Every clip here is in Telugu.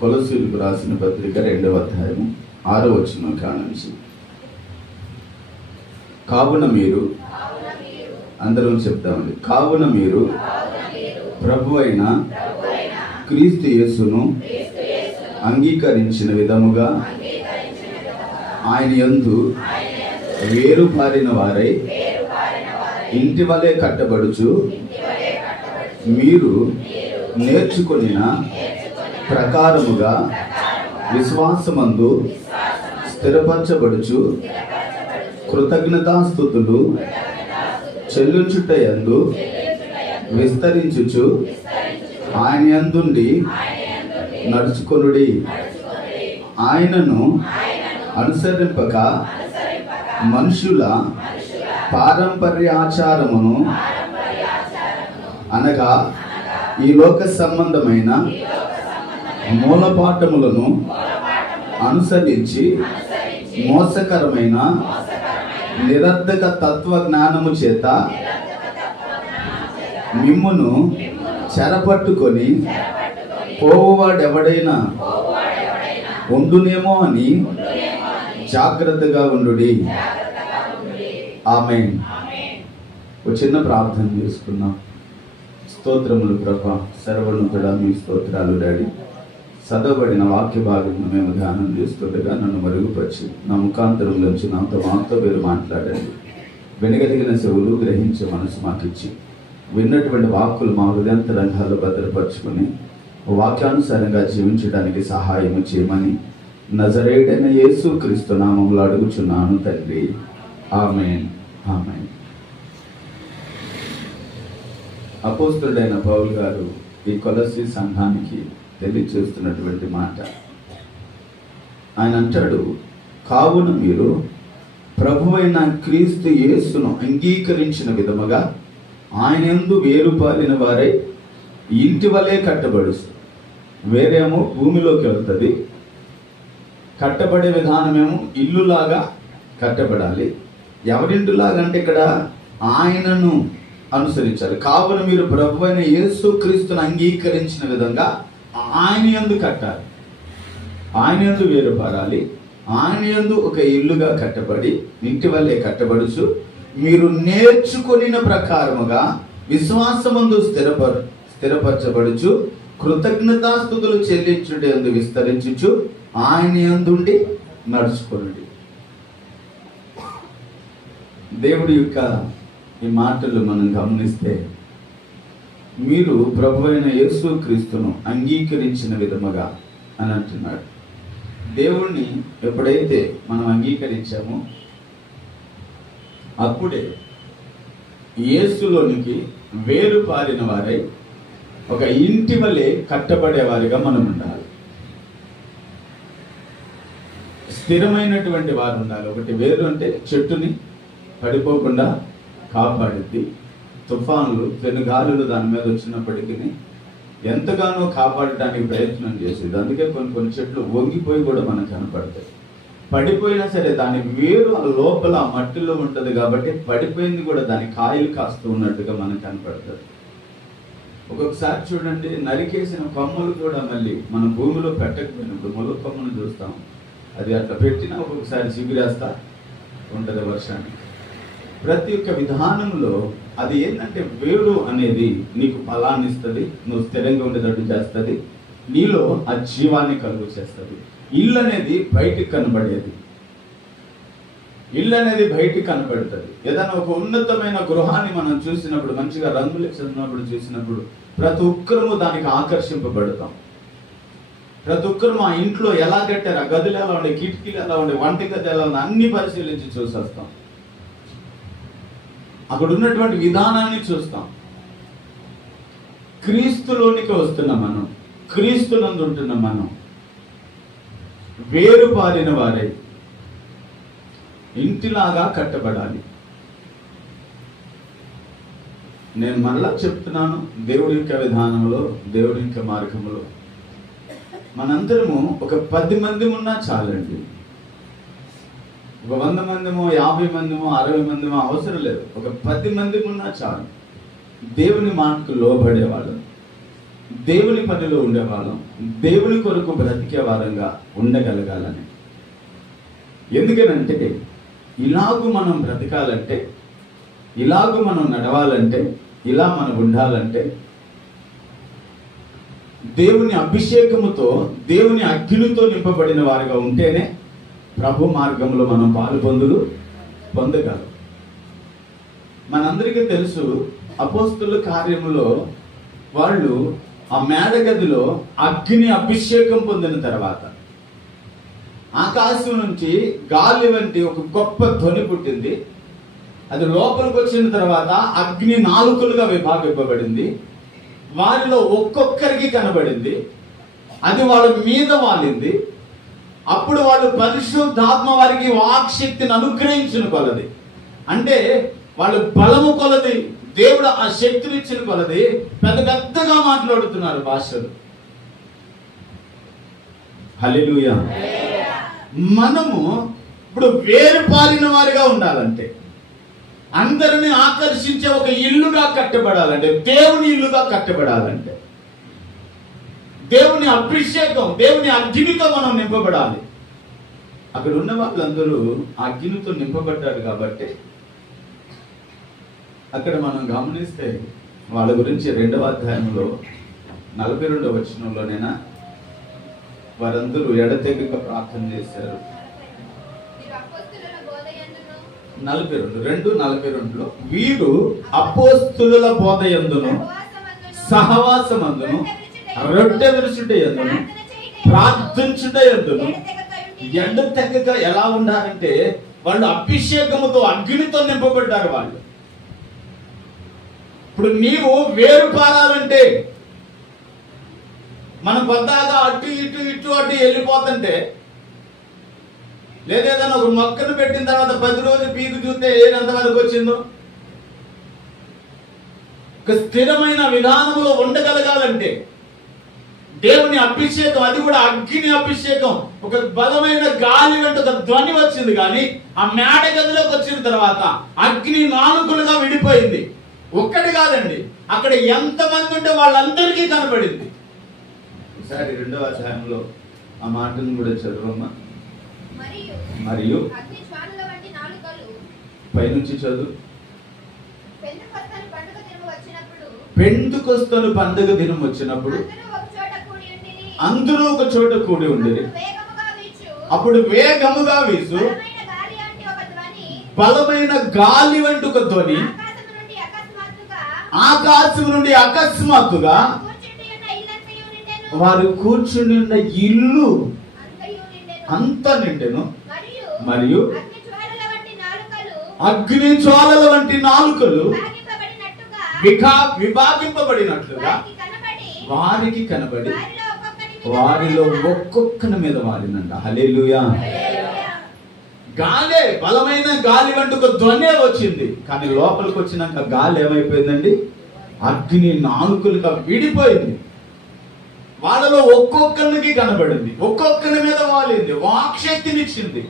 కొలొస్సీయులకు రాసిన పత్రిక 2వ అధ్యాయం 6వ వచనం కానుంచి, కావున మీరు, అందరం చెప్తామండి, కావున మీరు ప్రభువైన క్రీస్తు యేసును అంగీకరించిన విధముగా ఆయన యందు వేరుపారిన వారై ఇంటి వలె కట్టబడుచు మీరు నేర్చుకొనిన ప్రకారముగా విశ్వాసమందు స్థిరపరచబడుచు కృతజ్ఞతాస్తుతులు చెల్లించుటయందు విస్తరించుచు ఆయన యందుండి నడుచుకొనుడి. ఆయనను అనుసరింపక మనుషుల పారంపర్యాచారమును అనగా ఈ లోక సంబంధమైన మూలపాఠములను అనుసరించి మోసకరమైన నిరర్ధక తత్వ జ్ఞానము చేత మిమ్మును చెరపట్టుకొని పోవువాడెవడైనా ఉండునేమో అని జాగ్రత్తగా ఉండుడి. ఆమేన్. ఒక చిన్న ప్రార్థన చేసుకున్నాం. స్తోత్రములు ప్రభా, సర్వోన్నతుడా, మీ స్తోత్రాలు డాడీ. చదవబడిన వాక్య భాగం మేము ధ్యానం చేస్తుండగా నన్ను మరుగుపరిచి నా ముఖాంతరం నుంచి మాతో మీరు మాట్లాడండి. వినగలిగిన చెవులు, గ్రహించే మనసు మాకిచ్చి విన్నటువంటి వాక్కులు మా హృదయాంతరంగాల్లో భద్రపరుచుకుని వాక్యానుసారంగా జీవించడానికి సహాయం చేయమని నజరేయుడైన యేసు క్రీస్తు నామములో అడుగుచున్నాను తండ్రి. ఆమేన్. ఆమేన్. అపోస్తలుడైన పౌలు గారు ఈ కొలస్సీ సంఘానికి తెలియచేస్తున్నటువంటి మాట ఆయన అంటాడు, కావున మీరు ప్రభువైన క్రీస్తు యేసును అంగీకరించిన విధముగా ఆయన యందు వేరుపాలిన వారై ఇంటి వలె కట్టబడు. వేరేమో భూమిలోకి వెళ్తుంది, కట్టబడే విధానమేమో ఇల్లులాగా కట్టబడాలి. ఎవరింటిలాగా అంటే ఇక్కడ ఆయనను అనుసరించాలి. కావున మీరు ప్రభువైన యేసు క్రీస్తును అంగీకరించిన విధంగా ఆయన యందు కట్టాలి, ఆయన యందు వేరుపారాలి, ఆయన యందు ఒక ఇల్లుగా కట్టబడి ఇంటి వల్లే కట్టబడుచు మీరు నేర్చుకొనిన ప్రకారముగా విశ్వాసమందు స్థిరపరచబడుచు కృతజ్ఞతాస్తుతులు చెల్లించుడి యందు విస్తరించుచు ఆయన యందుండి నడుచుకొనుడి. దేవుడి యొక్క ఈ మాటలు మనం గమనిస్తే, మీరు ప్రభువైన యేసు క్రీస్తును అంగీకరించిన విధముగా అని అంటున్నాడు. దేవుణ్ణి ఎప్పుడైతే మనం అంగీకరించామో అప్పుడే యేసులోనికి వేరుపారిన వారై ఒక ఇంటి వలె కట్టబడేవారిగా మనం ఉండాలి. స్థిరమైనటువంటి వారు ఉండాలి. ఒకటి వేరు అంటే చెట్టుని పడిపోకుండా కాపాడిద్ది. తుఫాన్లు, పెనుగాలులు దాని మీద వచ్చినప్పటికీ ఎంతగానో కాపాడటానికి ప్రయత్నం చేసేది. అందుకే కొన్ని చెట్లు వంగిపోయి కూడా మనకు కనపడతాయి. పడిపోయినా సరే దాని వేరు లోపల మట్టిలో ఉంటుంది కాబట్టి పడిపోయింది కూడా దాని కాయలు కాస్తూ ఉన్నట్టుగా మనకు కనపడుతుంది. ఒక్కొక్కసారి చూడండి, నరికేసిన కొమ్మలు కూడా మళ్ళీ మనం భూమిలో పెట్టకపోయినప్పుడు మొలక కొమ్మను చూస్తాం, అది అట్లా పెట్టినా ఒక్కొక్కసారి చిగురేస్తా ఉంటుంది వర్షానికి. ప్రతి ఒక్క విధానంలో అది ఏంటంటే వేరు అనేది నీకు ఫలాన్ని ఇస్తుంది, నువ్వు స్థిరంగా ఉండేటట్టు చేస్తుంది, నీలో ఆ జీవాన్ని కలుగు చేస్తుంది. ఇల్లు అనేది బయటికి కనబడేది, ఇల్లు అనేది బయటికి కనబడుతుంది. ఏదైనా ఒక ఉన్నతమైన గృహాన్ని మనం చూసినప్పుడు, మంచిగా రంగులు చదివినప్పుడు చూసినప్పుడు ప్రతి ఒక్కరము దానికి ఆకర్షింపబడతాం. ప్రతి ఒక్కరు ఆ ఇంట్లో ఎలా కట్టారు, ఆ గదులు ఎలా ఉండే, కిటికీలు ఎలా ఉండే, వంట గది ఎలా ఉంది, అన్ని పరిశీలించి చూసేస్తాం. అక్కడ ఉన్నటువంటి విధానాన్ని చూస్తాం. క్రీస్తులోనికి వస్తున్నాం మనం, క్రీస్తునందు ఉంటున్నాం మనం. వేరుపారిన వారై ఇంటిలాగా కట్టబడాలి. నేను మరలా చెప్తున్నాను, దేవుడి యొక్క విధానంలో, దేవుడి యొక్క మార్గంలో మనందరము ఒక 10 మంది ఉన్నా చాలండి. ఒక 100 మందిమో, 50 మందిమో, 60 మందిమో అవసరం లేదు. ఒక 10 మంది ఉన్నా చాలు. దేవుని మాటకు లోబడేవాళ్ళు, దేవుని పనిలో ఉండేవాళ్ళం, దేవుని కొరకు బ్రతికే వారంగా ఉండగలగాలని. ఎందుకనంటే ఇలాగూ మనం బ్రతకాలంటే, ఇలాగూ మనం నడవాలంటే, ఇలా మనం ఉండాలంటే దేవుని అభిషేకముతో, దేవుని అగ్నితో నింపబడిన వారిగా ఉంటేనే ప్రభు మార్గంలో మనం పాలు పొందగలం. మనందరికీ తెలుసు, అపోస్తుల కార్యములో వాళ్ళు ఆ మేడగదిలో అగ్ని అభిషేకం పొందిన తర్వాత ఆకాశం నుంచి గాలి వంటి ఒక గొప్ప ధ్వని పుట్టింది. అది లోపలికి వచ్చిన తర్వాత అగ్ని నాలుకలుగా విభాగింపబడింది. వారిలో ఒక్కొక్కరికి కనబడింది. అది వాళ్ళ మీద వాలింది. అప్పుడు వాళ్ళు పరిశుద్ధాత్మ వారికి వాక్శక్తిని అనుగ్రహించిన కొలది, అంటే వాళ్ళు బలము కొలది, దేవుడు ఆ శక్తిని ఇచ్చిన కొలది పెద్ద పెద్దగా మాట్లాడుతున్నారు భాషలు. హల్లెలూయా. మనము ఇప్పుడు వేరుపారిన వారిగా ఉండాలంటే, అందరిని ఆకర్షించే ఒక ఇల్లుగా కట్టబడాలంటే, దేవుని ఇల్లుగా కట్టబడాలంటే, దేవుని అభిషేకం, దేవుని అగ్నితో మనం నింపబడాలి. అక్కడ ఉన్న వాళ్ళందరూ అగ్నితో నింపబడ్డారు కాబట్టి అక్కడ మనం గమనిస్తే వాళ్ళ గురించి 2వ అధ్యాయంలో 42వ వచనంలోనైనా వారందరూ ఎడతెగక ప్రార్థన చేశారు. 42:42లో వీరు అపోస్తలుల బోధ యందును సహవాసమందును రొట్టె విరుచుట యందును ప్రార్థించుట యందును ఎడతెగక ఎలా ఉండాలంటే వాళ్ళు అభిషేకముతో, అగ్నితో నింపబడ్డారు. వాళ్ళు ఇప్పుడు నీవు వేరు పారాలంటే, మనం కొత్తగా అటు ఇటు ఇటు అటు వెళ్ళిపోతుంటే, లేదేదన్నా ఒక మొక్కను పెట్టిన తర్వాత 10 రోజులు పీకు చూస్తే ఎంత వరకు వచ్చిందో. ఒక స్థిరమైన విధానంలో ఉండగలగాలంటే దేవుని అభిషేకం, అది కూడా అగ్ని అభిషేకం, ఒక బలమైన గాలి వెంట ఒక ధ్వని వచ్చింది. కానీ ఆ మేడ గదిలోకి వచ్చిన తర్వాత అగ్ని నాలుకలుగా విడిపోయింది. ఒక్కటి కాదండి, అక్కడ ఎంతమంది ఉంటే వాళ్ళందరికీ కనబడింది. ఒకసారి 2వ అధ్యాయంలో ఆ మాటను కూడా చదువమ్మా. మరియు పైనుంచి చదువు. పెంతెకొస్తు పండుగ దినం వచ్చినప్పుడు అందరూ ఒక చోట కూడి ఉండేది. అప్పుడు వేగముగా వీచు బలమైన గాలి వంటి ఒక ధ్వని ఆకాశం నుండి అకస్మాత్తుగా వారు కూర్చుని ఉన్న ఇల్లు అంతా నిండెను. మరియు అగ్ని జ్వాలల వంటి నాలుకలు విభాగింపబడినట్లుగా వారికి కనబడి వారిలో ఒక్కొక్కని మీద వారినంట. హల్లెలూయా. గాలే, బలమైన గాలి వంటి ఒక ధ్వనే వచ్చింది. కానీ లోపలికి వచ్చినాక గాలి ఏమైపోయిందండి? అగ్ని నాలుకలుగా విడిపోయింది. వాళ్ళలో ఒక్కొక్కరికి కనబడింది, ఒక్కొక్కరి మీద వాలింది, వాక్శక్తినిచ్చింది.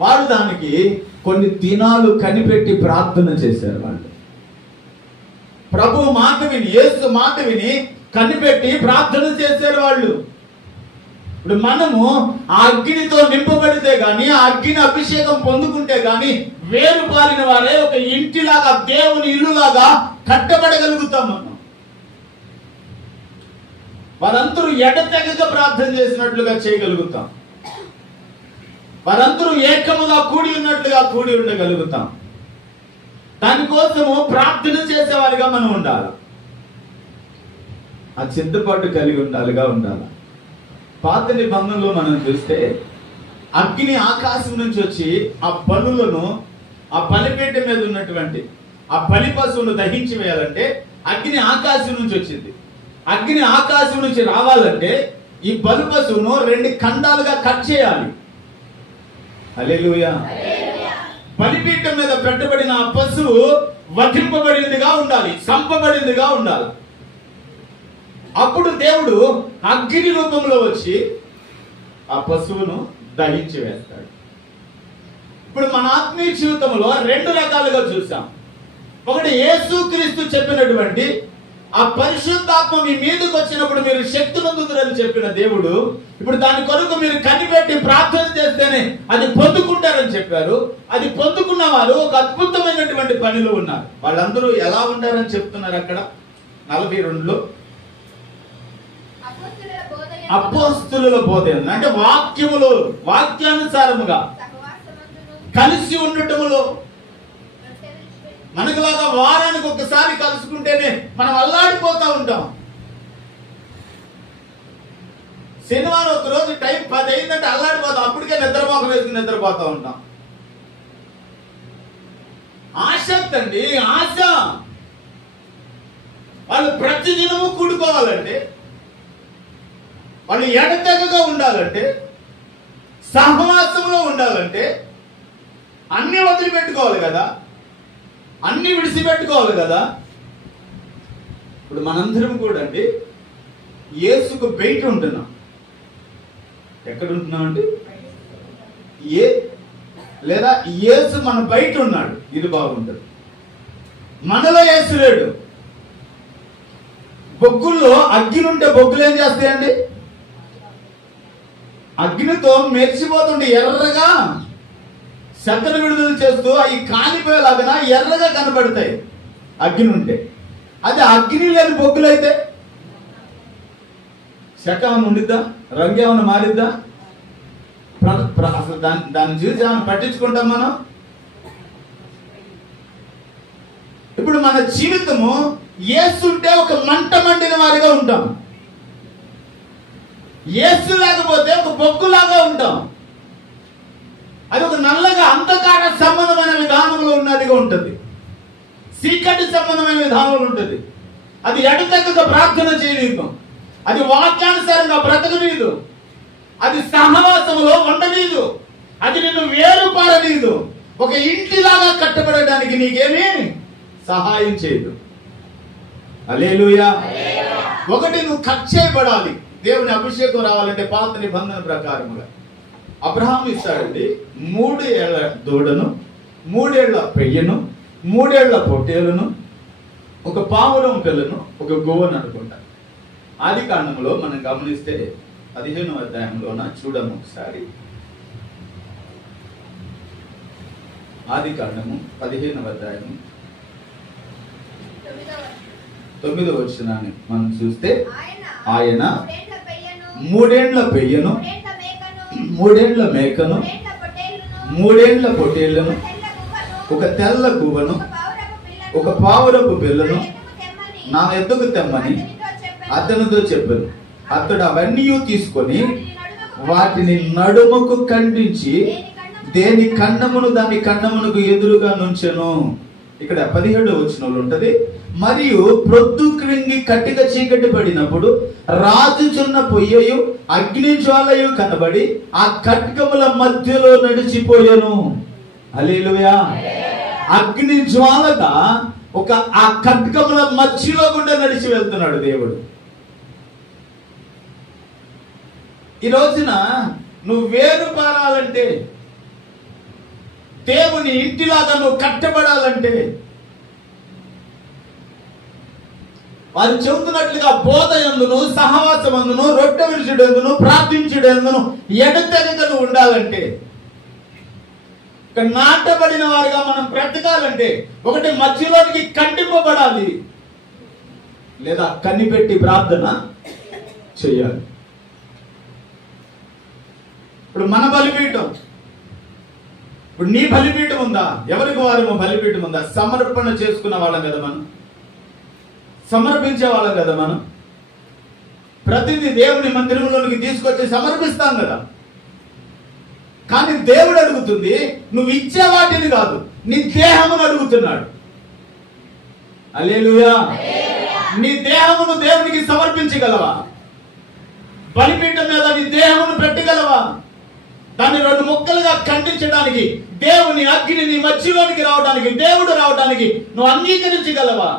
వారు దానికి కొన్ని దినాలు కనిపెట్టి ప్రార్థన చేశారు. వాళ్ళు ప్రభు మాట విని, యేసు మాట విని కనిపెట్టి ప్రార్థన చేశారు వాళ్ళు. ఇప్పుడు మనము ఆ అగ్నితో నింపబడితే గాని, ఆ అగ్ని అభిషేకం పొందుకుంటే గాని వేరు పారిన వారే ఒక ఇంటిలాగా, దేవుని ఇల్లులాగా కట్టబడగలుగుతాం. మనం వారందరూ ఎడతెగక ప్రార్థన చేసినట్లుగా చేయగలుగుతాం. వారందరూ ఏకముగా కూడి ఉన్నట్లుగా కూడి ఉండగలుగుతాం. దానికోసము ప్రార్థన చేసేవారిగా మనం ఉండాలి. ఆ సిద్ధపాటు కలిగి ఉండాలి. పాత నిబంధనలో మనం చూస్తే అగ్ని ఆకాశం నుంచి వచ్చి ఆ బలులను, ఆ బలిపీఠ మీద ఉన్నటువంటి ఆ బలి పశువును దహించి వేయాలంటే అగ్ని ఆకాశం నుంచి వచ్చింది. అగ్ని ఆకాశం నుంచి రావాలంటే ఈ బలి పశువును 2 ఖండాలుగా కట్ చేయాలి. హల్లెలూయా. బలిపీఠం మీద పెట్టబడిన ఆ పశువు వధింపబడిందిగా ఉండాలి, చంపబడిందిగా ఉండాలి. అప్పుడు దేవుడు అగ్ని రూపంలో వచ్చి ఆ పశువును దహించి వేస్తాడు. ఇప్పుడు మన ఆత్మీయ జీవితంలో 2 రకాలుగా చూసాం. ఒకటి యేసుక్రీస్తు చెప్పినటువంటి ఆ పరిశుద్ధాత్మ మీ మీదకి వచ్చినప్పుడు మీరు శక్తి నొందుతారని చెప్పిన దేవుడు ఇప్పుడు దాని కొరకు మీరు కనిపెట్టి ప్రార్థన చేస్తేనే అది పొందుకుంటారని చెప్పారు. అది పొందుకున్న వారు ఒక అద్భుతమైనటువంటి పనిలో ఉన్నారు. వాళ్ళందరూ ఎలా ఉంటారని చెప్తున్నారు అక్కడ 42లో. అపోస్తుల బోధ అంటే వాక్యములో, వాక్యానుసారముగా కలిసి ఉండటములో. మనకులాగా వారానికి ఒకసారి కలుసుకుంటేనే మనం అల్లాడిపోతా ఉంటాం. శనివారం ఒక రోజు టైం 10 అయిందంటే అల్లాడిపోతాం. అప్పటికే నిద్రమోకం వేసుకుని నిద్రపోతా ఉంటాం. ఆసక్తి అండి, ఆశ. వాళ్ళు ప్రతిదినము కూడుకోవాలంటే, వాళ్ళు ఎడతెగగా ఉండాలంటే, సహవాసంలో ఉండాలంటే అన్ని వదిలిపెట్టుకోవాలి కదా, అన్ని విడిచిపెట్టుకోవాలి కదా. ఇప్పుడు మనందరం కూడా అండి యేసుకు బయట ఉంటున్నాం. ఎక్కడ ఉంటున్నాం అంటే లేదా యేసు మన బయట ఉన్నాడు. ఇది బాగుంటుంది. మనలో యేసు లేడు. బొగ్గుల్లో అగ్ని ఉంటే బొగ్గులు ఏం చేస్తాయండి? అగ్నితో మెరిసిపోతుంటే ఎర్రగా శతను విడుదల చేస్తూ అవి కాలిపోయేలాగా ఎర్రగా కనబడతాయి అగ్ని ఉంటే. అది అగ్ని లేని బొగ్గులైతే శక ఏమైనా ఉండిద్దా? రంగు ఏమైనా మారిద్దా? అసలు దాన్ని చూసి ఏమైనా పట్టించుకుంటాం మనం? ఇప్పుడు మన జీవితము యేసుంటే ఒక మంట మండిన వారిగా ఉంటాం. యేసు లేకపోతే ఒక బొగ్గులాగా ఉంటాం. అది ఒక నల్లగా అంధకార సంబంధమైన విధానంలో ఉన్నదిగా ఉంటుంది. చీకటి సంబంధమైన విధానంలో ఉంటుంది. అది ఎడతెగక ప్రార్థన చేయనీదు. అది వాక్యానుసారంగా బ్రతకనీదు. అది సహవాసంలో ఉండనీదు. అది నిన్ను వేరుపారనీదు. ఒక ఇంటిలాగా కట్టబడడానికి నీకేమీ సహాయం చేయదు. హల్లెలూయా. ఒకటి, నువ్వు కట్ చేయబడాలి. దేవుని అభిషేకం రావాలంటే పాత నిబంధన ప్రకారముగా అబ్రహాం ఇస్తాడండి 3 ఏళ్ల దూడను, 3 ఏళ్ల పెయ్యను, 3 ఏళ్ల పొట్టేలును, ఒక పావురం పిల్లను, ఒక గోవను అనుకుంటారు. ఆది కాండంలో మనం గమనిస్తే 15వ అధ్యాయంలోన చూడము ఒకసారి. ఆది కాండము 15వ అధ్యాయము 9వ వచనాన్ని మనం చూస్తే, ఆయన 3 ఏళ్ల పెయ్యను, 3 ఏళ్ల మేకను, 3 ఏళ్ల పొట్టేళ్లను, ఒక తెల్ల గువ్వను, ఒక పావురపు పిల్లను నా ఎద్దుకు తెమ్మని అతనితో చెప్పారు. అతడు అవన్నీ తీసుకొని వాటిని నడుముకు ఖండించి దేని కన్నమును దాని కన్నమునకు ఎదురుగా నుంచెను. ఇక్కడ 17వ వచనంలో ఉంటది. మరియు ప్రొద్దు క్రింగి కట్టిక చీకటి పడినప్పుడు రాజుచున్న పొయ్యయు అగ్ని జ్వాలయు కనబడి ఆ కట్కముల మధ్యలో నడిచిపోయాను. హల్లెలూయా. అగ్ని జ్వాలగా ఒక ఆ కట్కముల మధ్యలో గుండా నడిచి వెళ్తున్నాడు దేవుడు. ఈ రోజున నువ్వు వేరుపారాలంటే, దేవుని ఇంటిలాగా నువ్వు కట్టబడాలంటే, వారు చెబుతున్నట్లుగా బోధ యందును, సహవాసమందును, రొట్టె విరుచుడందును, ప్రార్థించుడందును ఎడతెగక నువ్వు ఉండాలంటే, ఇక్కడ నాటబడిన వారిగా మనం బ్రతకాలంటే, ఒకటి మధ్యలోనికి ఖండింపబడాలి, లేదా కనిపెట్టి ప్రార్థన చేయాలి. ఇప్పుడు మన బలిపీఠం, ఇప్పుడు నీ బలిపీఠం ఉందా? ఎవరికి వారు బలిపీఠం ఉందా? సమర్పణ చేసుకున్న వాళ్ళం కదా మనం, సమర్పించే వాళ్ళం కదా మనం. ప్రతిదీ దేవుని మందిరంలోనికి తీసుకొచ్చి సమర్పిస్తాం కదా. కానీ దేవుడు అడుగుతుంది నువ్వు ఇచ్చే వాటిని కాదు, నీ దేహమును అడుగుతున్నాడు. హల్లెలూయా. నీ దేహమును దేవునికి సమర్పించగలవా? బలిపీఠం మీద నీ దేహమును పెట్టగలవా? దాన్ని 2 ముక్కలుగా ఖండించడానికి, దేవుని అగ్ని నీ మధ్యలోనికి రావడానికి, దేవుడు రావడానికి నువ్వు అంగీకరించగలవా?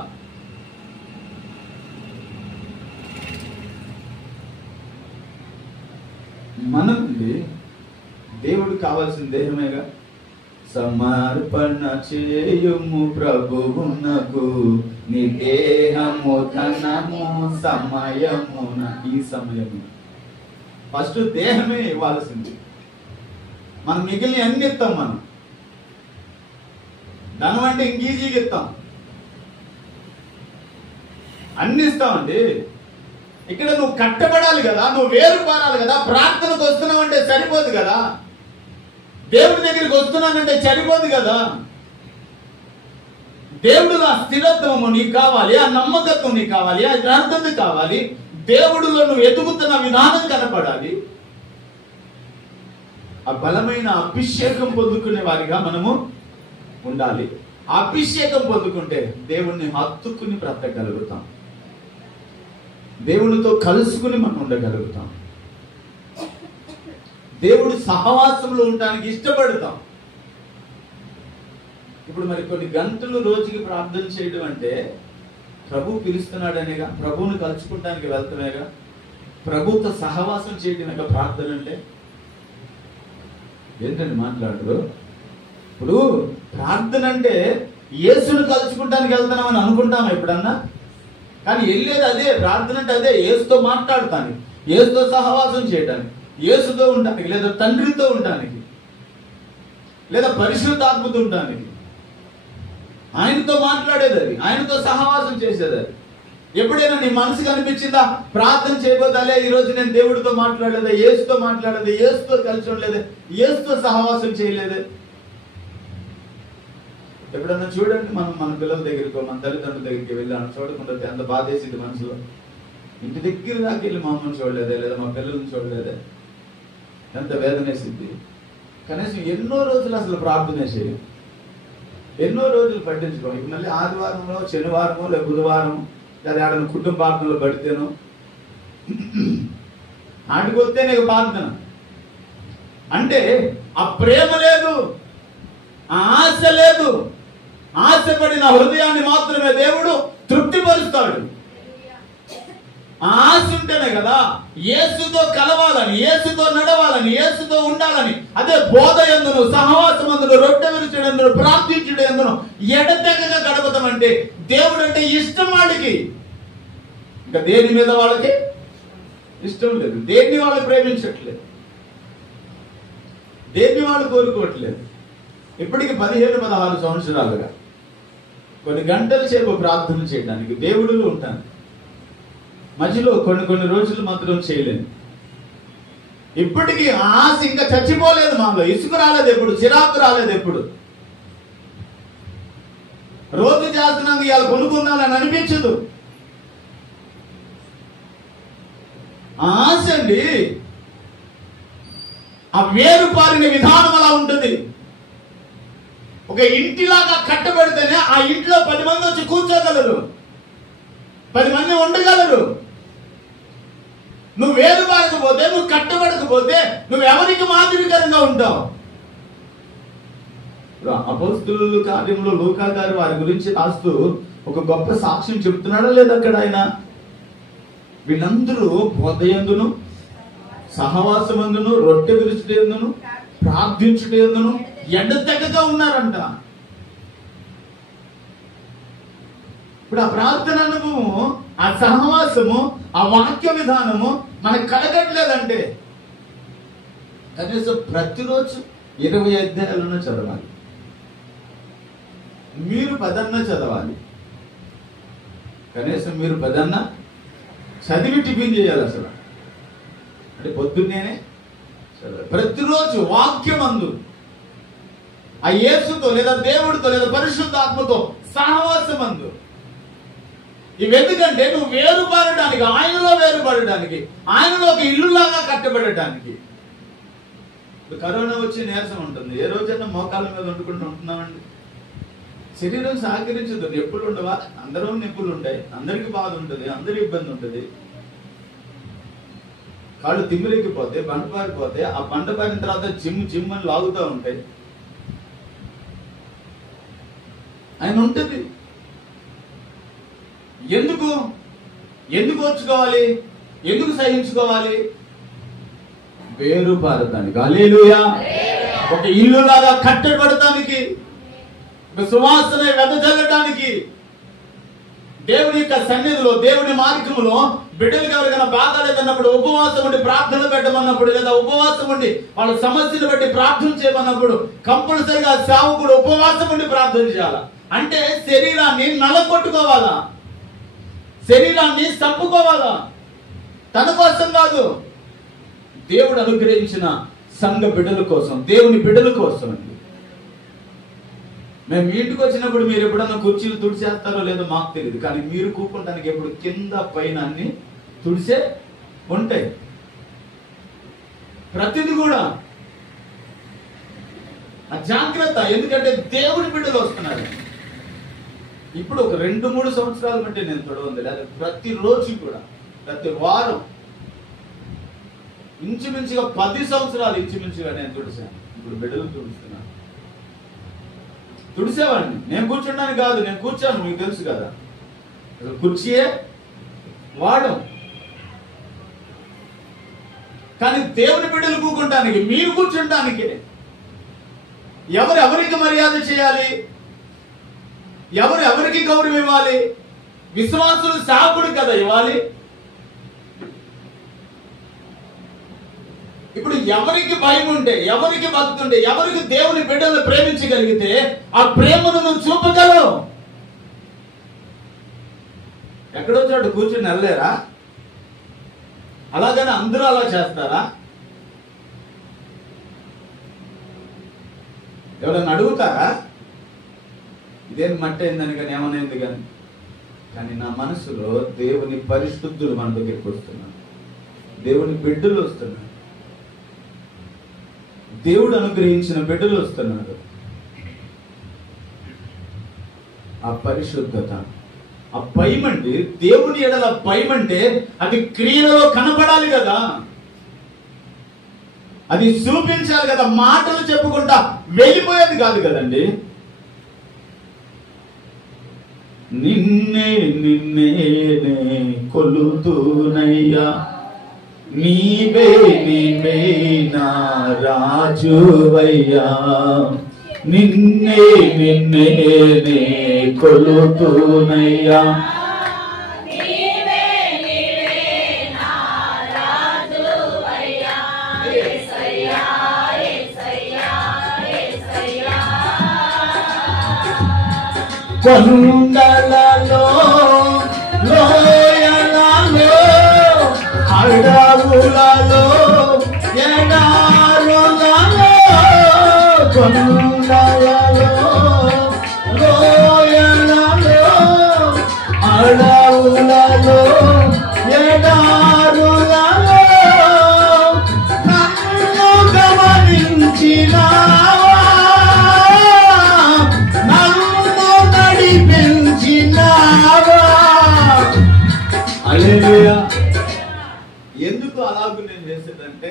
మనకి దేవుడు కావాల్సిన దేహమేగా, సమర్పణ చేయుము ప్రభువునకు నీ దేహము ధనము సమయమున. ఈ సమయము ఫస్ట్ దేహమే ఇవ్వాల్సింది. మనం మిగిలిన అన్ని ఇస్తాం. మనం ధనం అంటే ఇంకీజీగా ఇస్తాం, అన్ని ఇస్తామండి. ఇక్కడ నువ్వు కట్టబడాలి కదా, నువ్వు వేరుపారాలి కదా. ప్రార్థనకు వస్తున్నావు అంటే సరిపోదు కదా, దేవుడి దగ్గరికి వస్తున్నానంటే సరిపోదు కదా. దేవుడులో ఆ స్థిరత్వము నీకు కావాలి, ఆ నమ్మకత్వం నీకు కావాలి, ఆ ప్రార్థన కావాలి. దేవుడిలో నువ్వు ఎదుగుతున్న విధానం కనపడాలి. ఆ బలమైన అభిషేకం పొందుకునే వారిగా మనము ఉండాలి. అభిషేకం పొందుకుంటే దేవుణ్ణి హత్తుకుని బ్రతకగలుగుతాం, దేవునితో కలుసుకుని మనం ఉండగలుగుతాం, దేవుడి సహవాసంలో ఉండడానికి ఇష్టపడతాం. ఇప్పుడు మరి కొన్ని గంటలు రోజుకి ప్రార్థన చేయడం అంటే ప్రభు పిలుస్తున్నాడనేగా, ప్రభువుని కలుసుకుంటానికి వెళ్తామేగా, ప్రభుతో సహవాసం చేయడమేగా ప్రార్థన అంటే. ఏంటండి మాట్లాడరు? ఇప్పుడు ప్రార్థన అంటే యేసును కలుసుకుంటానికి వెళ్తున్నామని అనుకుంటామా ఎప్పుడన్నా? కానీ వెళ్ళేది అదే. ప్రార్థన అంటే అదే, యేసుతో మాట్లాడటానికి, యేసుతో సహవాసం చేయడానికి, యేసుతో ఉండడానికి, లేదా తండ్రితో ఉండడానికి, లేదా పరిశుద్ధాత్మతో ఉండడానికి, ఆయనతో మాట్లాడేది అది, ఆయనతో సహవాసం చేసేది అది. ఎప్పుడైనా నీ మనసుకు అనిపించిందా ప్రార్థన చేయబోతాలే ఈరోజు నేను దేవుడితో మాట్లాడలేదా, యేసుతో మాట్లాడేది, యేసుతో కలిసి ఉండలేదే, యేసుతో సహవాసం చేయలేదే? ఎప్పుడన్నా చూడండి, మనం మన పిల్లల దగ్గరికి, మన తల్లిదండ్రుల దగ్గరికి వెళ్ళాను, చూడకుండా ఎంత బాధేసింది మనసులో. ఇంటి దగ్గర దాకా వెళ్ళి మా అమ్మని చూడలేదే, లేదా మా పిల్లల్ని చూడలేదే, ఎంత వేదనేసింది. కనీసం ఎన్నో రోజులు అసలు ప్రార్థన చేయం, ఎన్నో రోజులు పట్టించుకోం. ఇక మళ్ళీ ఆదివారంలో, శనివారమో, లేదా బుధవారం, లేదా ఆడని కుటుంబ ప్రార్థనలో పడితేనో ఆడికొస్తే నీకు ప్రార్థన అంటే ఆ ప్రేమ లేదు, ఆ ఆశ లేదు. ఆశపడిన హృదయాన్ని మాత్రమే దేవుడు తృప్తిపరుస్తాడు. ఆ ఆశ ఉంటేనే కదా యేసుతో కలవాలని, యేసుతో నడవాలని, యేసుతో ఉండాలని. అదే బోధ యందును, సహవాసం అందును, రొట్టె విరుచుడు ఎందును, ప్రార్థించుడు ఎందును ఎడతెగక గడపదామంటే దేవుడు అంటే ఇష్టం వాళ్ళకి. ఇంకా దేని మీద వాళ్ళకి ఇష్టం లేదు, దేన్ని వాళ్ళు ప్రేమించట్లేదు, దేన్ని వాళ్ళు కోరుకోవట్లేదు. ఇప్పటికి 15-16 సంవత్సరాలుగా కొన్ని గంటల సేపు ప్రార్థన చేయడానికి దేవుడిలో ఉంటాను. మధ్యలో కొన్ని రోజులు మాత్రం చేయలేను. ఇప్పటికీ ఆశ ఇంకా చచ్చిపోలేదు మాలో. ఇసుకు రాలేదు ఎప్పుడు, చిరాకు రాలేదు ఎప్పుడు. రోజు చేస్తున్నాక ఇవాళ కొనుక్కుందామని అనిపించదు. ఆశ అండి, ఆ వేరు పారిన విధానం అలా ఉంటుంది. ఒక ఇంటిలాగా కట్టబడితేనే ఆ ఇంట్లో 10 మంది వచ్చి కూర్చోగలరు, 10 మంది ఉండగలరు. నువ్వు వేరు పారకపోతే, నువ్వు కట్టబడకపోతే నువ్వు ఎవరికి మాదిరికరంగా ఉంటావు? అపోస్తలుల కార్యంలో లూకా గారు వారి గురించి రాస్తూ ఒక గొప్ప సాక్ష్యం చెప్తున్నాడా లేదా అక్కడ ఆయన? వీళ్ళందరూ బోధయందును, సహవాసమందును, రొట్టె విరుచుటయందును, ప్రార్థించుటయందును ఎడతెగగా ఉన్నారంట. ఇప్పుడు ఆ ప్రార్థన అనుభవము, ఆ సహవాసము, ఆ వాక్య విధానము మనకు కలగట్లేదంటే కనీసం ప్రతిరోజు 20 అధ్యాయాలను చదవాలి. మీరు 10 చదవాలి. కనీసం మీరు 10 చదివి టిఫిన్ చేయాలి. అసలు అంటే పొద్దున్నేనే చదవాలి. ప్రతిరోజు వాక్యమందు ఆ యేసుతో, లేదా దేవుడితో, లేదా పరిశుద్ధాత్మతో సహవాసమందు. ఇవెందుకంటే నువ్వు వేరుపడడానికి, ఆయనలో వేరుపడడానికి, ఆయనలో ఒక ఇల్లులాగా కట్టబడటానికి. కరోనా వచ్చి నీరసం ఉంటుంది. ఏ రోజైనా మోకాళ్ళ మీద వండుకుంటూ ఉంటున్నామండి. శరీరం సహకరించదు. నొప్పులు ఉండవా? అందరూ నొప్పులు ఉంటాయి, అందరికి బాధ ఉంటుంది, అందరికి ఇబ్బంది ఉంటుంది. కాళ్ళు తిమ్మిరెక్కిపోతే, బండ పారిపోతే, ఆ బండ పారిన తర్వాత జిమ్ అని లాగుతూ ఉంటాయి. ఆయన ఉంటుంది. ఎందుకు ఓర్చుకోవాలి? ఎందుకు సహించుకోవాలి? వేరు పారతానికి. హల్లెలూయా. ఒక ఇల్లులాగా కట్టబడటానికి, ఒక సువాసన వెదజల్లటానికి, దేవుని యొక్క సన్నిధిలో, దేవుని మార్గంలో బిడ్డలకు ఎవరికైనా బాధ లేదన్నప్పుడు ఉపవాసం ఉండి ప్రార్థనలు పెట్టమన్నప్పుడు, లేదా ఉపవాసం ఉండి వాళ్ళ సమస్యను బట్టి ప్రార్థన చేయమన్నప్పుడు కంపల్సరిగా సేవకుడు ఉపవాసం ఉండి ప్రార్థన చేయాలా. అంటే శరీరాన్ని నలగొట్టుకోవాలా, శరీరాన్ని చంపుకోవాలా. తన కోసం కాదు, దేవుడు అనుగ్రహించిన సంఘ బిడ్డల కోసం, దేవుని బిడ్డల కోసం అండి. మేము ఇంటికి వచ్చినప్పుడు మీరు ఎప్పుడన్నా కుర్చీలు తుడిచేస్తారో లేదో మాకు తెలియదు, కానీ మీరు కూకుంటానికి ఎప్పుడు కింద పైన అన్ని తుడిసే ఉంటాయి. ప్రతిది కూడా ఆ జాగ్రత్త, ఎందుకంటే దేవుని బిడ్డలు వస్తున్నారు. ఇప్పుడు ఒక 2-3 సంవత్సరాల బట్టి నేను తొడవంది లేదా ప్రతిరోజు కూడా, ప్రతి వారం ఇంచుమించుగా 10 సంవత్సరాలు ఇంచుమించుగా నేను తుడిసాను. ఇప్పుడు బిడ్డలు తుడుస్తున్నాను. తుడిసేవాడిని నేను కూర్చుంటానికి కాదు, నేను కూర్చాను, మీకు తెలుసు కదా. కుర్చీయే వాడం, కానీ దేవుని బిడ్డలు కూకుంటానికి, మీరు కూర్చుంటానికి. ఎవరికి మర్యాద చేయాలి, ఎవరికి గౌరవం ఇవ్వాలి? విశ్వాసులు సేవకుడు కదా ఇవ్వాలి. ఇప్పుడు ఎవరికి భయం ఉంటే, ఎవరికి భక్తి ఉంటే, ఎవరికి దేవుని బిడ్డలను ప్రేమించగలిగితే ఆ ప్రేమను నువ్వు చూపగలవు. ఎక్కడో చోట కూర్చుని వెళ్ళలేరా? అలాగని అందరూ అలా చేస్తారా? ఎవరన్నా అడుగుతారా ఇదేం మట్టి అయిందని, కానీ ఏమనేది కానీ? కానీ నా మనసులో దేవుని పరిశుద్ధులు మన దగ్గరికి వస్తున్నారు, దేవుని బిడ్డలు వస్తున్నారు, దేవుడు అనుగ్రహించిన బిడ్డలు వస్తున్నారు. ఆ పరిశుద్ధత, ఆ భయమండి, దేవుని ఎడల భయమంటే అది క్రియలో కనపడాలి కదా, అది చూపించాలి కదా, మాటలు చెప్పుకుంటా వెళ్ళిపోయేది కాదు కదండి. నిన్నే నిన్నే కొలుతూనయ్యా, నీవే నీవే నా రాజువయ్యా, నిన్నే నిన్నే కొలుతూనయ్యా, కొండలలో లోయలలో అడవులలో ఎడారులలో, కొండలలో లోయలలో అడవులలో ఎడారులలో నన్ను గమనించినా, ఎందుకు అలాగూ నేను చేసేదంటే,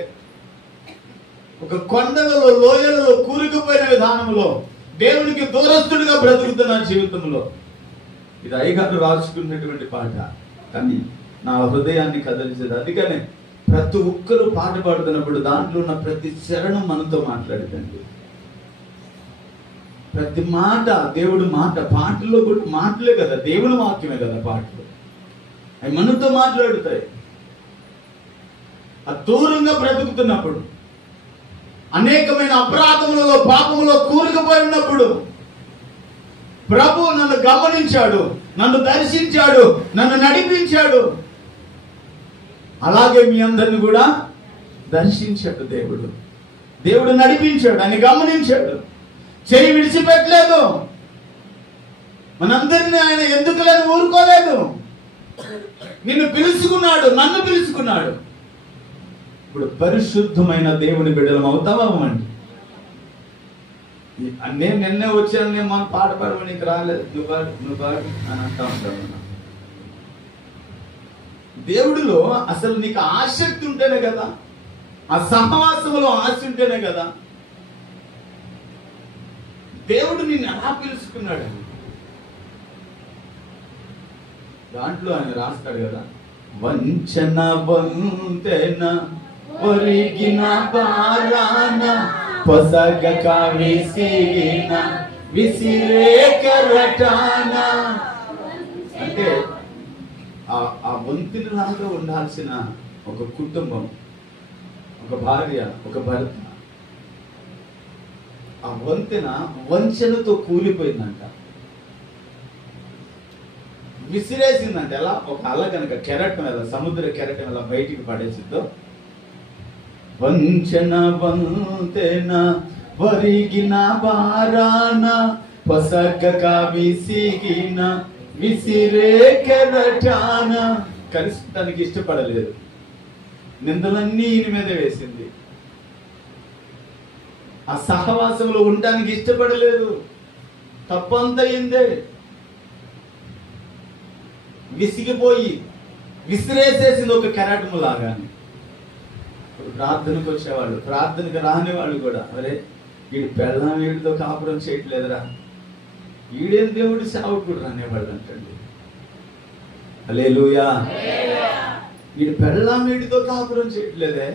ఒక కొండలలో లోయలలో కూరుకుపోయిన విధానంలో దేవునికి దూరస్తుడిగా బ్రతుకుతున్న జీవితంలో, ఇది అయ్యగారు రాసుకున్నటువంటి పాట, కానీ నా హృదయాన్ని కదిలించేది. అందుకనే ప్రతి ఒక్కరూ పాట పాడుతున్నప్పుడు దాంట్లో ఉన్న ప్రతి చరణం మనతో మాట్లాడుతండి. ప్రతి మాట దేవుడు మాట, పాటల్లో కూడా మాటలే కదా, దేవుని వాక్యమే కదా పాటలు, అవి మనతో మాట్లాడుతాయి. దూరంగా బ్రతుకుతున్నప్పుడు, అనేకమైన అపరాధములలో పాపములో కూరుకుపోయి ఉన్నప్పుడు ప్రభు నన్ను గమనించాడు, నన్ను దర్శించాడు, నన్ను నడిపించాడు. అలాగే మీ అందరిని కూడా దర్శించాడు దేవుడు, దేవుడు నడిపించాడు, ఆయన గమనించాడు, చెయ్యి విడిచిపెట్టలేదు. మనందరినీ ఆయన ఎందుకు లేని ఊరుకోలేదు. నిన్ను పిలుచుకున్నాడు, నన్ను పిలుచుకున్నాడు. ఇప్పుడు పరిశుద్ధమైన దేవుని బిడ్డలం అవుతావా అండి? నేను నిన్నే వచ్చాను, నేను మన పాట పాడమని నీకు రాలేదు, నువ్వు పాడు అని అంటా ఉంటాను. దేవుడిలో అసలు నీకు ఆసక్తి ఉంటేనే కదా, ఆ సహవాసంలో ఆశ ఉంటేనే కదా దేవుడు నిన్ను ఎలా పిలుచుకున్నాడు. దాంట్లో ఆయన రాస్తాడు కదా, వంచన వంతెన ఒరిగిన పారాన పొసగక విసిగిన విసిరే కెరటాన. అంటే ఆ వంతెనలాగా ఉండాల్సిన ఒక కుటుంబం, ఒక భార్య, ఒక భర్త, ఆ వంతెన వంచనతో కూలిపోయిందంట, విసిరేసిందంట. ఎలా? ఒక అల కనుక కెరటం ఎలా, సముద్ర కెరటం ఎలా బయటికి పడేసిద్దో, వంచన వంతెన వరిగిన బారాన పొసగక విసిగిన విసిరే కెరటాన. కలిసి ఇష్టపడలేదు, నిందలన్నీ ఈయన మీద వేసింది. ఆ సహవాసంలో ఉండడానికి ఇష్టపడలేదు, తప్పంతా అయిందే. విసిగిపోయి విసిరేసేసింది ఒక కెరటము లాగానే. ప్రార్థనకు వచ్చేవాళ్ళు, ప్రార్థనకు రాని వాళ్ళు కూడా, అరే వీడి పెళ్ళాం వీడితో కాపురం చేయట్లేదురా, ఈడేం దేవుడి సేవకుడు అనేవాళ్ళు అంటండి. హల్లెలూయా. వీడి పెళ్ళాం వీడితో కాపురం చేయట్లేదే,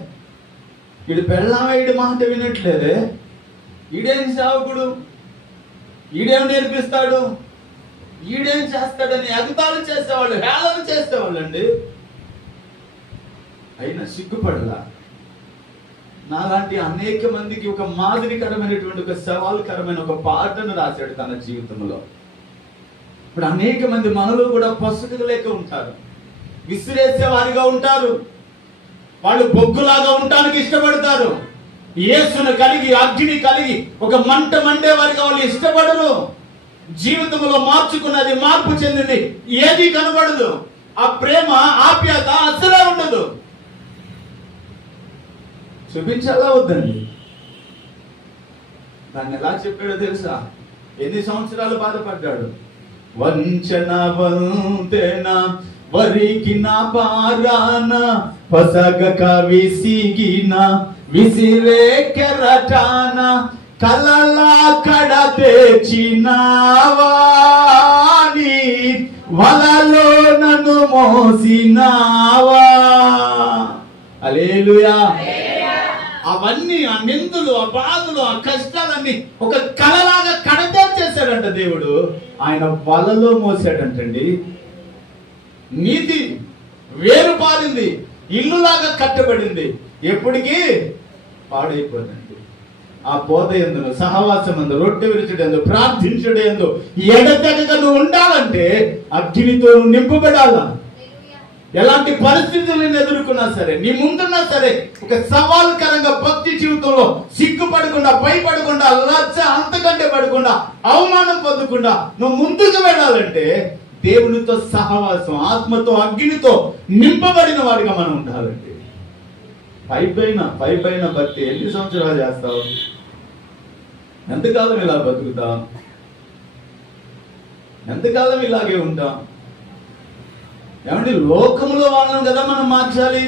వీడి పెళ్ళాం వీడి మాట వినట్లేదే, ఈడేం సేవకుడు, ఈడేం నేర్పిస్తాడు, ఈడేం చేస్తాడని ఎగతాళి చేసేవాళ్ళు, హేళన చేసేవాళ్ళు అండి. అయినా సిగ్గుపడలా. నాలాంటి అనేక మందికి ఒక మాదిరికరమైనటువంటి, ఒక సవాలుకరమైన ఒక పాటను రాశాడు తన జీవితంలో. ఇప్పుడు అనేక మంది మనలో కూడా పసుపు లేక ఉంటారు, విసిరేసే వారిగా ఉంటారు, వాళ్ళు బొగ్గులాగా ఉండటానికి ఇష్టపడతారు. యేసును కలిగి, అగ్ని కలిగి, ఒక మంట మండే వారిగా వాళ్ళు ఇష్టపడరు. జీవితంలో మార్చుకున్నది, మార్పు చెందింది ఏది కనబడదు. ఆ ప్రేమ, ఆప్యాయత అసలే ఉండదు. చూపించాలా వద్దండి? దాన్ని ఎలా చెప్పాడో తెలుసా? ఎన్ని సంవత్సరాలు బాధపడ్డాడు. వంచన వంతెన వరికిన బారాన పొసగక విసిగిన విసిరే కెరటాన కలలా కడ తెచ్చినావా నీ వలలో నన్ను మోసినావా. హల్లెలూయా. అవన్నీ, ఆ నిందులు, ఆ బాధలు, ఆ కష్టాలన్నీ ఒక కలలాగా కడతేర్చేశాడంట దేవుడు. ఆయన వలలో మోసాడంటండి. నీతి వేరు పారింది, ఇల్లులాగా కట్టబడింది, ఎప్పటికీ పాడైపోయిందండి. ఆ పోత ఎందును, సహవాసం ఎందు, రొట్టె విరుచుడు, ప్రార్థించుడు ఎందు ఎడతెగక నువ్వు ఉండాలంటే అగ్నితో నింపబడాలా. ఎలాంటి పరిస్థితులను ఎదుర్కొన్నా సరే, నీ ముందున్నా సరే, ఒక సవాల్కరంగా భక్తి జీవితంలో సిగ్గుపడకుండా, భయపడకుండా, లజ్జ అంతకంటే పడకుండా, అవమానం పొందకుండా నువ్వు ముందుకు వెళ్ళాలంటే దేవునితో సహవాసం, ఆత్మతో, అగ్నితో నింపబడిన వాడిగా మనం ఉండాలండి. పైపైన భక్తి ఎన్ని సంవత్సరాలు చేస్తావు? ఎంతకాలం ఇలా బతుకుతాం? ఎంతకాలం ఇలాగే ఉంటాం? ఏమంటే లోకంలో వాళ్ళం కదా మనం మార్చాలి.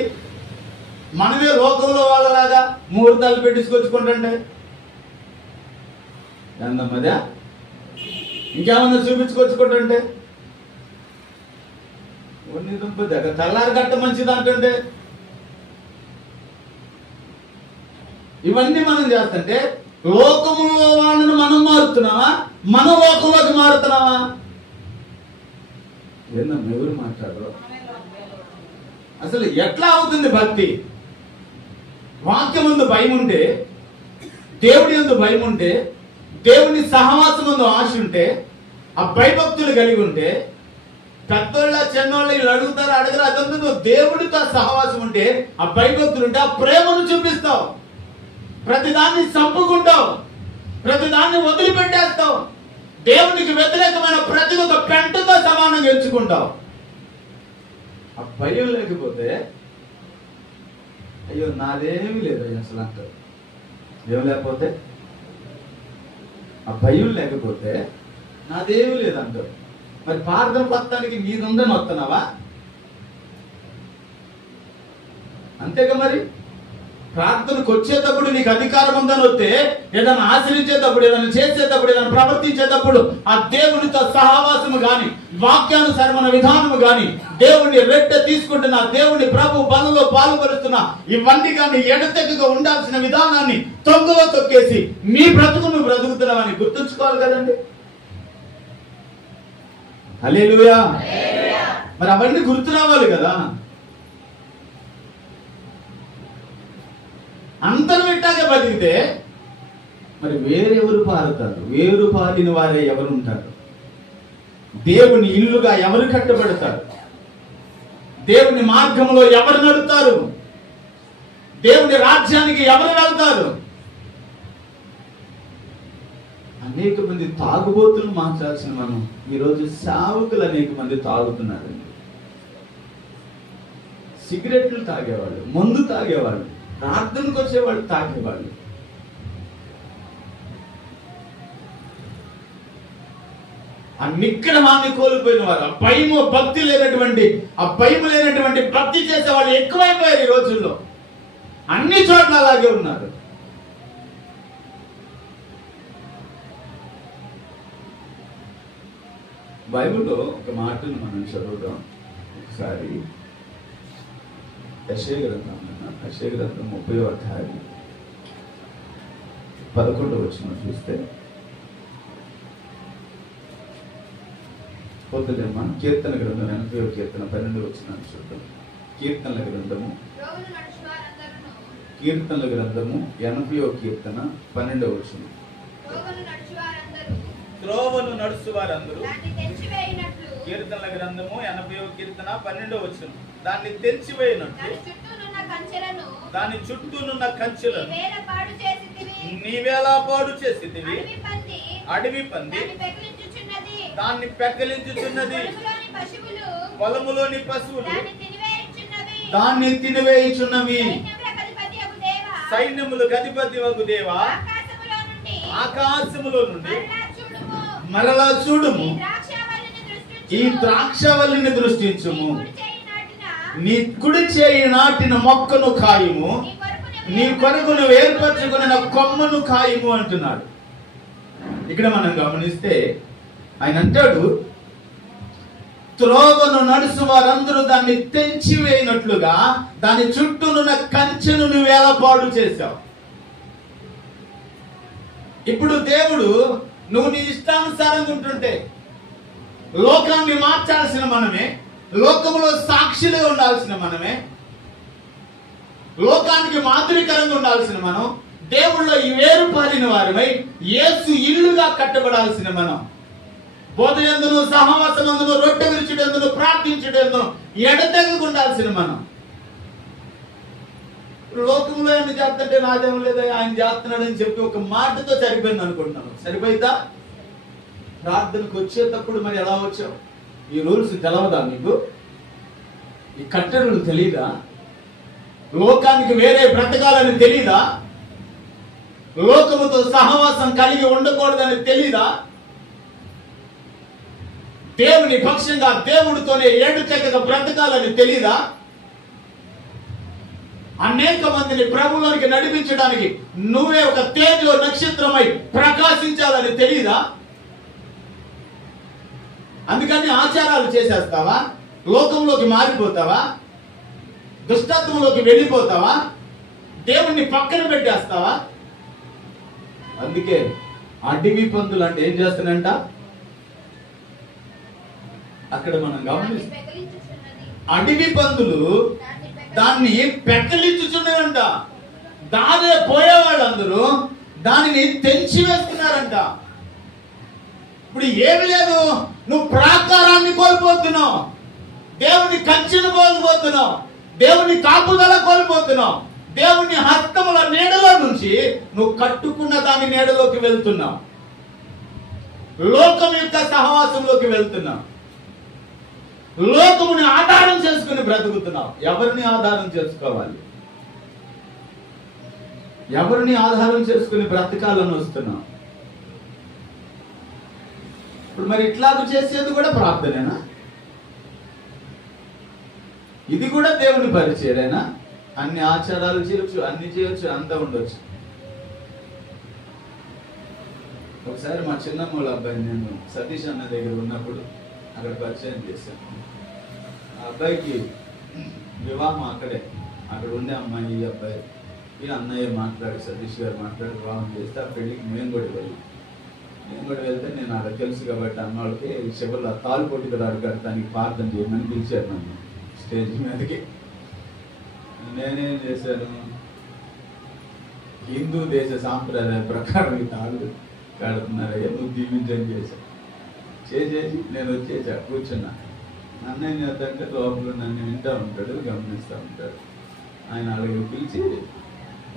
మనమే లోకంలో వాళ్ళలాగా ముహూర్తాలు పెట్టించుకొచ్చుకుంటుంటే ఎందమ్మదా, ఇంకేమన్నా చూపించుకొచ్చుకుంటుంటే తెల్లారి గట్ట మంచిది అంటుంటే, ఇవన్నీ మనం చేస్తుంటే లోకములో వాళ్ళను మనం మారుతున్నావా, మన లోకంలోకి మారుతున్నావా? ఏందమ్మా ఎవరు మాట్లాడరు? అసలు ఎట్లా అవుతుంది భక్తి? వాక్యం ముందు భయం ఉంటే, దేవుడి యందు భయం ఉంటే, దేవుని సహవాసం ముందు ఆశ ఉంటే, ఆ భయభక్తులు కలిగి ఉంటే, పెద్దోళ్ళ చిన్నోళ్ళ వీళ్ళు అడుగుతారు అడగరు, అదంతా నువ్వు దేవుడితో సహవాసం ఉంటే, ఆ భయభక్తులు ఉంటే, ఆ ప్రేమను చూపిస్తావు, ప్రతిదాన్ని చంపుకుంటావు, ప్రతిదాన్ని వదిలిపెట్టేస్తావు, దేవునికి వ్యతిరేకమైన ప్రతి ఒక్క పెంటతో సమానంగా ఎంచుకుంటావు. ఆ భయం లేకపోతే అయ్యో నాదేమీ లేదు అసలు అంటారు. ఏం లేకపోతే, ఆ భయం లేకపోతే నాదేమీ లేదంటారు. మరి ప్రార్థన మొత్తానికి నీదుందని వస్తున్నావా? అంతేగా మరి. ప్రార్థనకు వచ్చేటప్పుడు నీకు అధికారం ఉందని వస్తే, ఏదైనా ఆశ్రయించేటప్పుడు, ఏదైనా చేసేటప్పుడు, ఏదైనా ప్రవర్తించేటప్పుడు ఆ దేవునితో సహవాసము గాని, వాక్యానుసరమైన విధానము గాని, దేవుని రెట్టె తీసుకుంటున్నా, దేవుని ప్రభు పనుల్లో పాల్గొలుస్తున్నా, ఇవన్నీ కానీ ఎడతెగగా ఉండాల్సిన విధానాన్ని తొంగలో తొక్కేసి నీ బ్రతుకు నువ్వు బ్రతుకుతున్నావని గుర్తుంచుకోవాలి కదండి. హల్లెలూయా. మరి అవన్నీ గుర్తు రావాలి కదా. అందరూ ఇట్టాగే బతికితే మరి వేరెవరు పారుతారు? వేరు పారిన వారే ఎవరు ఉంటారు? దేవుని ఇల్లుగా ఎవరు కట్టబడతారు? దేవుని మార్గంలో ఎవరు నడుస్తారు? దేవుని రాజ్యానికి ఎవరు వెళ్తారు? అనేక మంది తాగుబోతులు మార్చాల్సిన మనం ఈరోజు సేవకులు అనేక మంది తాగుతున్నారండి. సిగరెట్లు తాగేవాళ్ళు, మందు తాగేవాళ్ళు, ప్రార్థనకు వచ్చేవాళ్ళు తాగేవాళ్ళు. ఆ నిగ్రహాన్ని కోల్పోయిన వారు, ఆ భయము భక్తి లేనటువంటి, ఆ భయము లేనటువంటి భక్తి చేసే వాళ్ళు ఎక్కువైపోయారు ఈ రోజుల్లో. అన్ని చోట్ల అలాగే ఉన్నారు. బైబిల్లో ఒక మాటను మనం చదువుదాం ఒకసారి. యెషయా గ్రంథం 30వ అధ్యాయం 11వ వచనం చూస్తే, పొద్దులేమా కీర్తన గ్రంథం 80వ కీర్తన 12వ వచనం చూద్దాం. కీర్తనల గ్రంథము 80వ కీర్తన 12వ వచనం. త్రోవను నడుచు వారందరూ, కీర్తనల గ్రంథము 80వ కీర్తన 12వ వచనం, దాన్ని తెంచివేయనట్లు దాని చుట్టూనున్న కంచెలను నీవేలా పాడు చేసితివి. అడవి పంది దాన్ని పెకలించుచున్నది, పొలములోని పశువులు దాన్ని తినివేయుచున్నవి. సైన్యములకు అధిపతివగు దేవా, ఆకాశములో నుండి మరలా చూడుము, ఈ ద్రాక్షవల్లిని దృష్టించుము, నీ కుడి చేయి నాటిన మొక్కను ఖాయము, నీ కొరకు నువ్వు ఏర్పరచుకున్న కొమ్మను ఖాయము అంటున్నాడు. ఇక్కడ మనం గమనిస్తే ఆయన అంటాడు, త్రోవను నడుసు వారందరూ దాన్ని తెంచివేయనట్లుగా దాని చుట్టూనున్న కంచెను నువ్వు ఎలా పాడు చేశావు. ఇప్పుడు దేవుడు నువ్వు నీ ఇష్టానుసారంగా ఉంటుంటే లోకాన్ని మార్చాల్సిన మనమే, లోకంలో సాక్షిగా ఉండాల్సిన మనమే, లోకానికి మాదిరికరంగా ఉండాల్సిన మనం, దేవుళ్ళో వేరు పాలిన వారిపై యేసు ఇల్లుగా కట్టబడాల్సిన మనం, బోధయందును సహవాసమందును రొట్టె విరుచుటందును ప్రార్థించుటందును ఎడతెగక ఉండాల్సిన మనం. లోకంలో ఏమి చేస్తుంటే నాదేం లేదా, ఆయన చేస్తున్నాడని చెప్పి ఒక మాటతో సరిపోయింది అనుకుంటున్నాను. సరిపోయిందా? ప్రార్థనకు వచ్చేటప్పుడు మరి ఎలా వచ్చావు? ఈ రూల్స్ తెలవదా నీకు? ఈ కట్టడలు తెలీదా? లోకానికి వేరే బ్రతకాలని తెలీదా? లోకముతో సహవాసం కలిగి ఉండకూడదని తెలీదా? దేవుని పక్షంగా దేవుడితోనే ఏడు చక్కగా బ్రతకాలని తెలీదా? అనేక మందిని ప్రభువులోనికి నడిపించడానికి నువ్వే ఒక తేజో నక్షత్రమై ప్రకాశించాలని తెలీదా? అందుకని ఆచారాలు చేసేస్తావా? లోకంలోకి మారిపోతావా? దుష్టత్వంలోకి వెళ్ళిపోతావా? దేవుణ్ణి పక్కన పెట్టేస్తావా? అందుకే అడవి పందులు అంటే ఏం చేస్తానంట అక్కడ మనం గమనిస్తాం. అడవి పందులు దాన్ని పెక్కలించుచున్నారంట. దారే పోయేవాళ్ళందరూ దానిని తెంచి వేస్తున్నారంట. ఇప్పుడు ఏమి లేదు, నువ్వు ప్రాకారాన్ని కోల్పోతున్నావు, దేవుని కంచెను కోల్పోతున్నావు, దేవుని కాపుదల కోల్పోతున్నావు, దేవుని హస్తముల నీడలో నుంచి నువ్వు కట్టుకున్న దాని నీడలోకి వెళ్తున్నావు, లోకం యొక్క సహవాసంలోకి వెళ్తున్నావు, లోకముని ఆధారం చేసుకుని బ్రతుకుతున్నావు. ఎవరిని ఆధారం చేసుకోవాలి? ఎవరిని ఆధారం చేసుకుని బ్రతకాలని వస్తున్నావు? ఇప్పుడు మరి ఇట్లాగ చేసేది కూడా ప్రార్థనేనా? ఇది కూడా దేవుని పరిచయనా? అన్ని ఆచారాలు చేయొచ్చు, అన్ని చేయొచ్చు, అంతా ఉండొచ్చు. ఒకసారి మా చిన్నమ్మల అబ్బాయి నేను సతీష్ అన్న దగ్గర ఉన్నప్పుడు అక్కడ పరిచయం చేశాను. ఆ అబ్బాయికి వివాహం అక్కడ ఉండే అమ్మాయి ఈ అబ్బాయి ఈ అన్నయ్య మాట్లాడి సతీష్ గారు మాట్లాడి వివాహం చేస్తే ఆ పెళ్లికి మేము కూడా వెళ్తే నేను అక్కడ తెలుసు కాబట్టి అన్నవాళ్ళకి చివరిలో తాలు పొట్టుకు అడిగారు దానికి ప్రార్థన చేయమని పిలిచారు నన్ను స్టేజ్ మీదకి. నేనేం చేశాను, హిందూ దేశ సాంప్రదాయ ప్రకారం ఈ తాళ్ళు కడుతున్నారయ్యా, నువ్వు దీవించని చేశాను. చేసేసి నేను వచ్చేసా, కూర్చున్నా. అన్నయ్య చేద్దంటే లోపల నన్ను వింటూ ఉంటాడు, గమనిస్తూ ఉంటాడు. ఆయన అలాగే పిలిచి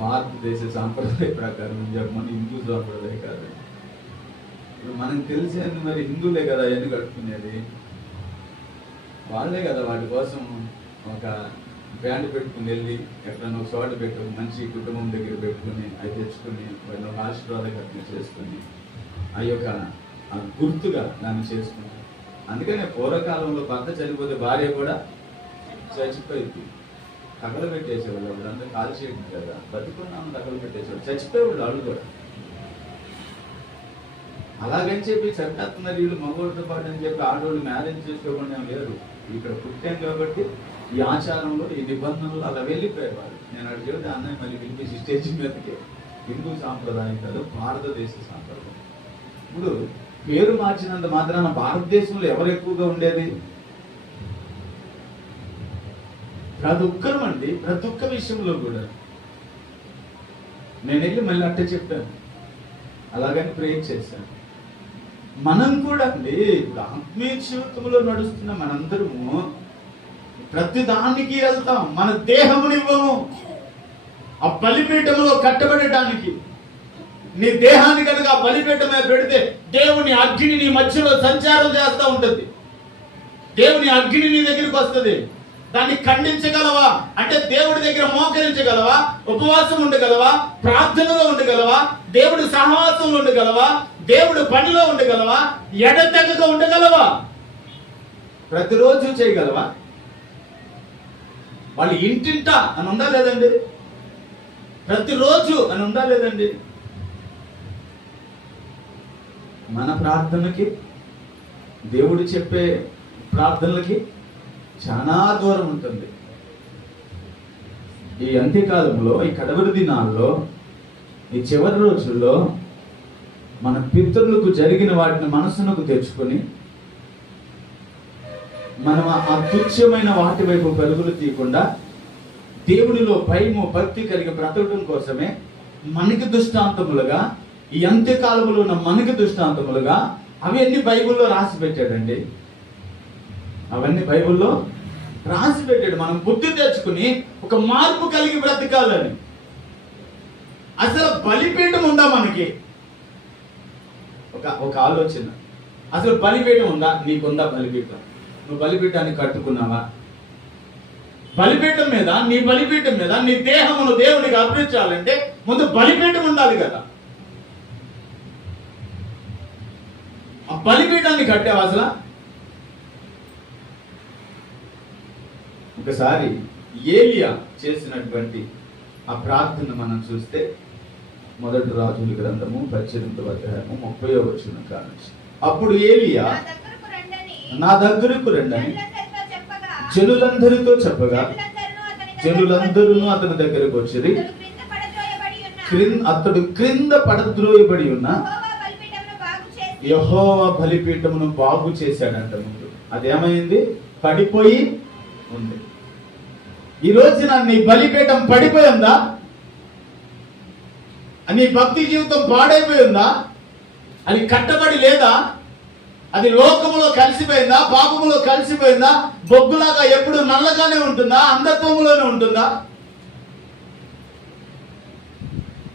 భారతదేశ సాంప్రదాయ ప్రకారం చెప్పమని, హిందూ సాంప్రదాయ కాదు. ఇప్పుడు మనకు తెలిసేది మరి హిందువులే కదా అవన్నీ కట్టుకునేది, వాళ్ళే కదా వాటి కోసం ఒక బ్యాండ్ పెట్టుకుని వెళ్ళి ఎక్కడన్నా ఒక చోట పెట్టుకుని మంచి కుటుంబం దగ్గర పెట్టుకుని అవి తెచ్చుకుని వాళ్ళ ఆశీర్వాదకరణ చేసుకుని ఆ యొక్క గుర్తుగా దాన్ని చేసుకున్నాం. అందుకనే పూర్వకాలంలో భర్త చనిపోతే భార్య కూడా చచ్చిపోయింది, తగలు పెట్టేసేవాళ్ళు. అప్పుడంతా కాల్ చేయడం కదా, బతుకున్నాము తగలు పెట్టేసేవాళ్ళు, చచ్చిపోయేవాళ్ళు వాళ్ళు కూడా. అలాగని చెప్పి చంపేస్తున్నారు వీళ్ళు మగవాళ్ళతో పాటు అని చెప్పి ఆడవాళ్ళు మ్యారేజ్ చేసుకోకుండా లేరు. ఇక్కడ పుట్టాం కాబట్టి ఈ ఆచారంలో ఈ నిబంధనలు అలా వెళ్ళిపోయారు వాళ్ళు. నేను అక్కడ చెబితే అన్నయ్య మళ్ళీ పిలిపించి స్టేజ్ మీదకి హిందూ సాంప్రదాయం కాదు, భారతదేశ సాంప్రదాయం. ఇప్పుడు పేరు మార్చినంత మాత్రాన భారతదేశంలో ఎవరు ఎక్కువగా ఉండేది? ప్రతి ఒక్కరు అండి, ప్రతి ఒక్క విషయంలో కూడా. నేను వెళ్ళి మళ్ళీ అట్టే చెప్పాను, అలాగని ప్రేర్ చేశాను. మనం కూడా అండి ఇప్పుడు ఆత్మీయ జీవితంలో నడుస్తున్న మనందరము ప్రతి దానికి వెళ్తాం, మన దేహమునివ్వము ఆ బలిపీఠంలో కట్టబడటానికి. నీ దేహాన్ని కనుక ఆ బలిపీఠమే పెడితే దేవుని అగ్ని నీ మధ్యలో సంచారం చేస్తూ ఉంటుంది. దేవుని అగ్ని నీ దగ్గరికి వస్తుంది. దాన్ని ఖండించగలవా అంటే దేవుడి దగ్గర మోకరించగలవా, ఉపవాసం ఉండగలవా, ప్రార్థనలో ఉండగలవా, దేవుడి సహవాసంలో ఉండగలవా, దేవుడు పనిలో ఉండగలవా, ఎడతెగక ఉండగలవా, ప్రతిరోజు చేయగలవా? వాళ్ళు ఇంటింటా అని ఉందా లేదండి? ప్రతిరోజు అని ఉందా లేదండి? మన ప్రార్థనకి దేవుడు చెప్పే ప్రార్థనలకి చాలా దూరం ఉంటుంది. ఈ అంత్యకాలంలో, ఈ కడవరి దినాల్లో, ఈ చివరి రోజుల్లో మన పితరులకు జరిగిన వాటిని మనసునకు తెచ్చుకొని మనం ఆ తుచ్చమైన వాటి వైపు పరుగులు తీయకుండా దేవుడిలో భయము భక్తి కలిగి బ్రతకడం కోసమే మనకి దృష్టాంతములుగా, ఈ అంత్యకాలంలో ఉన్న మనకి దృష్టాంతములుగా అవన్నీ బైబిల్లో రాసి పెట్టాడండి. అవన్నీ బైబిల్లో రాసి పెట్టాడు. మనం బుద్ధి తెచ్చుకుని ఒక మార్పు కలిగి బ్రతకాలని. అసలు బలిపీఠం ఉందా మనకి? ఒక ఆలోచన, అసలు బలిపీఠం ఉందా? నీకుందా బలిపీఠం? నువ్వు బలిపీఠాన్ని కట్టుకున్నావా? బలిపీఠం మీద, నీ బలిపీఠం మీద నీ దేహమును దేవునికి అర్పించాలంటే ముందు బలిపీఠం ఉండాలి కదా. ఆ బలిపీఠాన్ని కట్టావా అసలు? ఒకసారి ఏలియా చేసినటువంటి ఆ ప్రార్థన మనం చూస్తే మొదటి రాజుల గ్రంథము 18వ అధ్యాయము 30వ వచనం కానుంచి, అప్పుడు ఏలియా నా దగ్గరకు రండని జనులందరితో చెప్పగా జనులందరూ అతని దగ్గరకు వచ్చి అతడు క్రింద పడద్రోయబడి ఉన్న యెహోవా బలిపీఠమును బాగు చేశాడంట. ముందు అదేమైంది? పడిపోయి ఉంది. ఈ రోజున నీ బలిపీఠం పడిపోయిందా? నీ భక్తి జీవితం పాడైపోయిందా? అది కట్టబడి లేదా? అది లోకములో కలిసిపోయిందా? పాపములో కలిసిపోయిందా? బొగ్గులాగా ఎప్పుడు నల్లగానే ఉంటుందా? అంధత్వములోనే ఉంటుందా?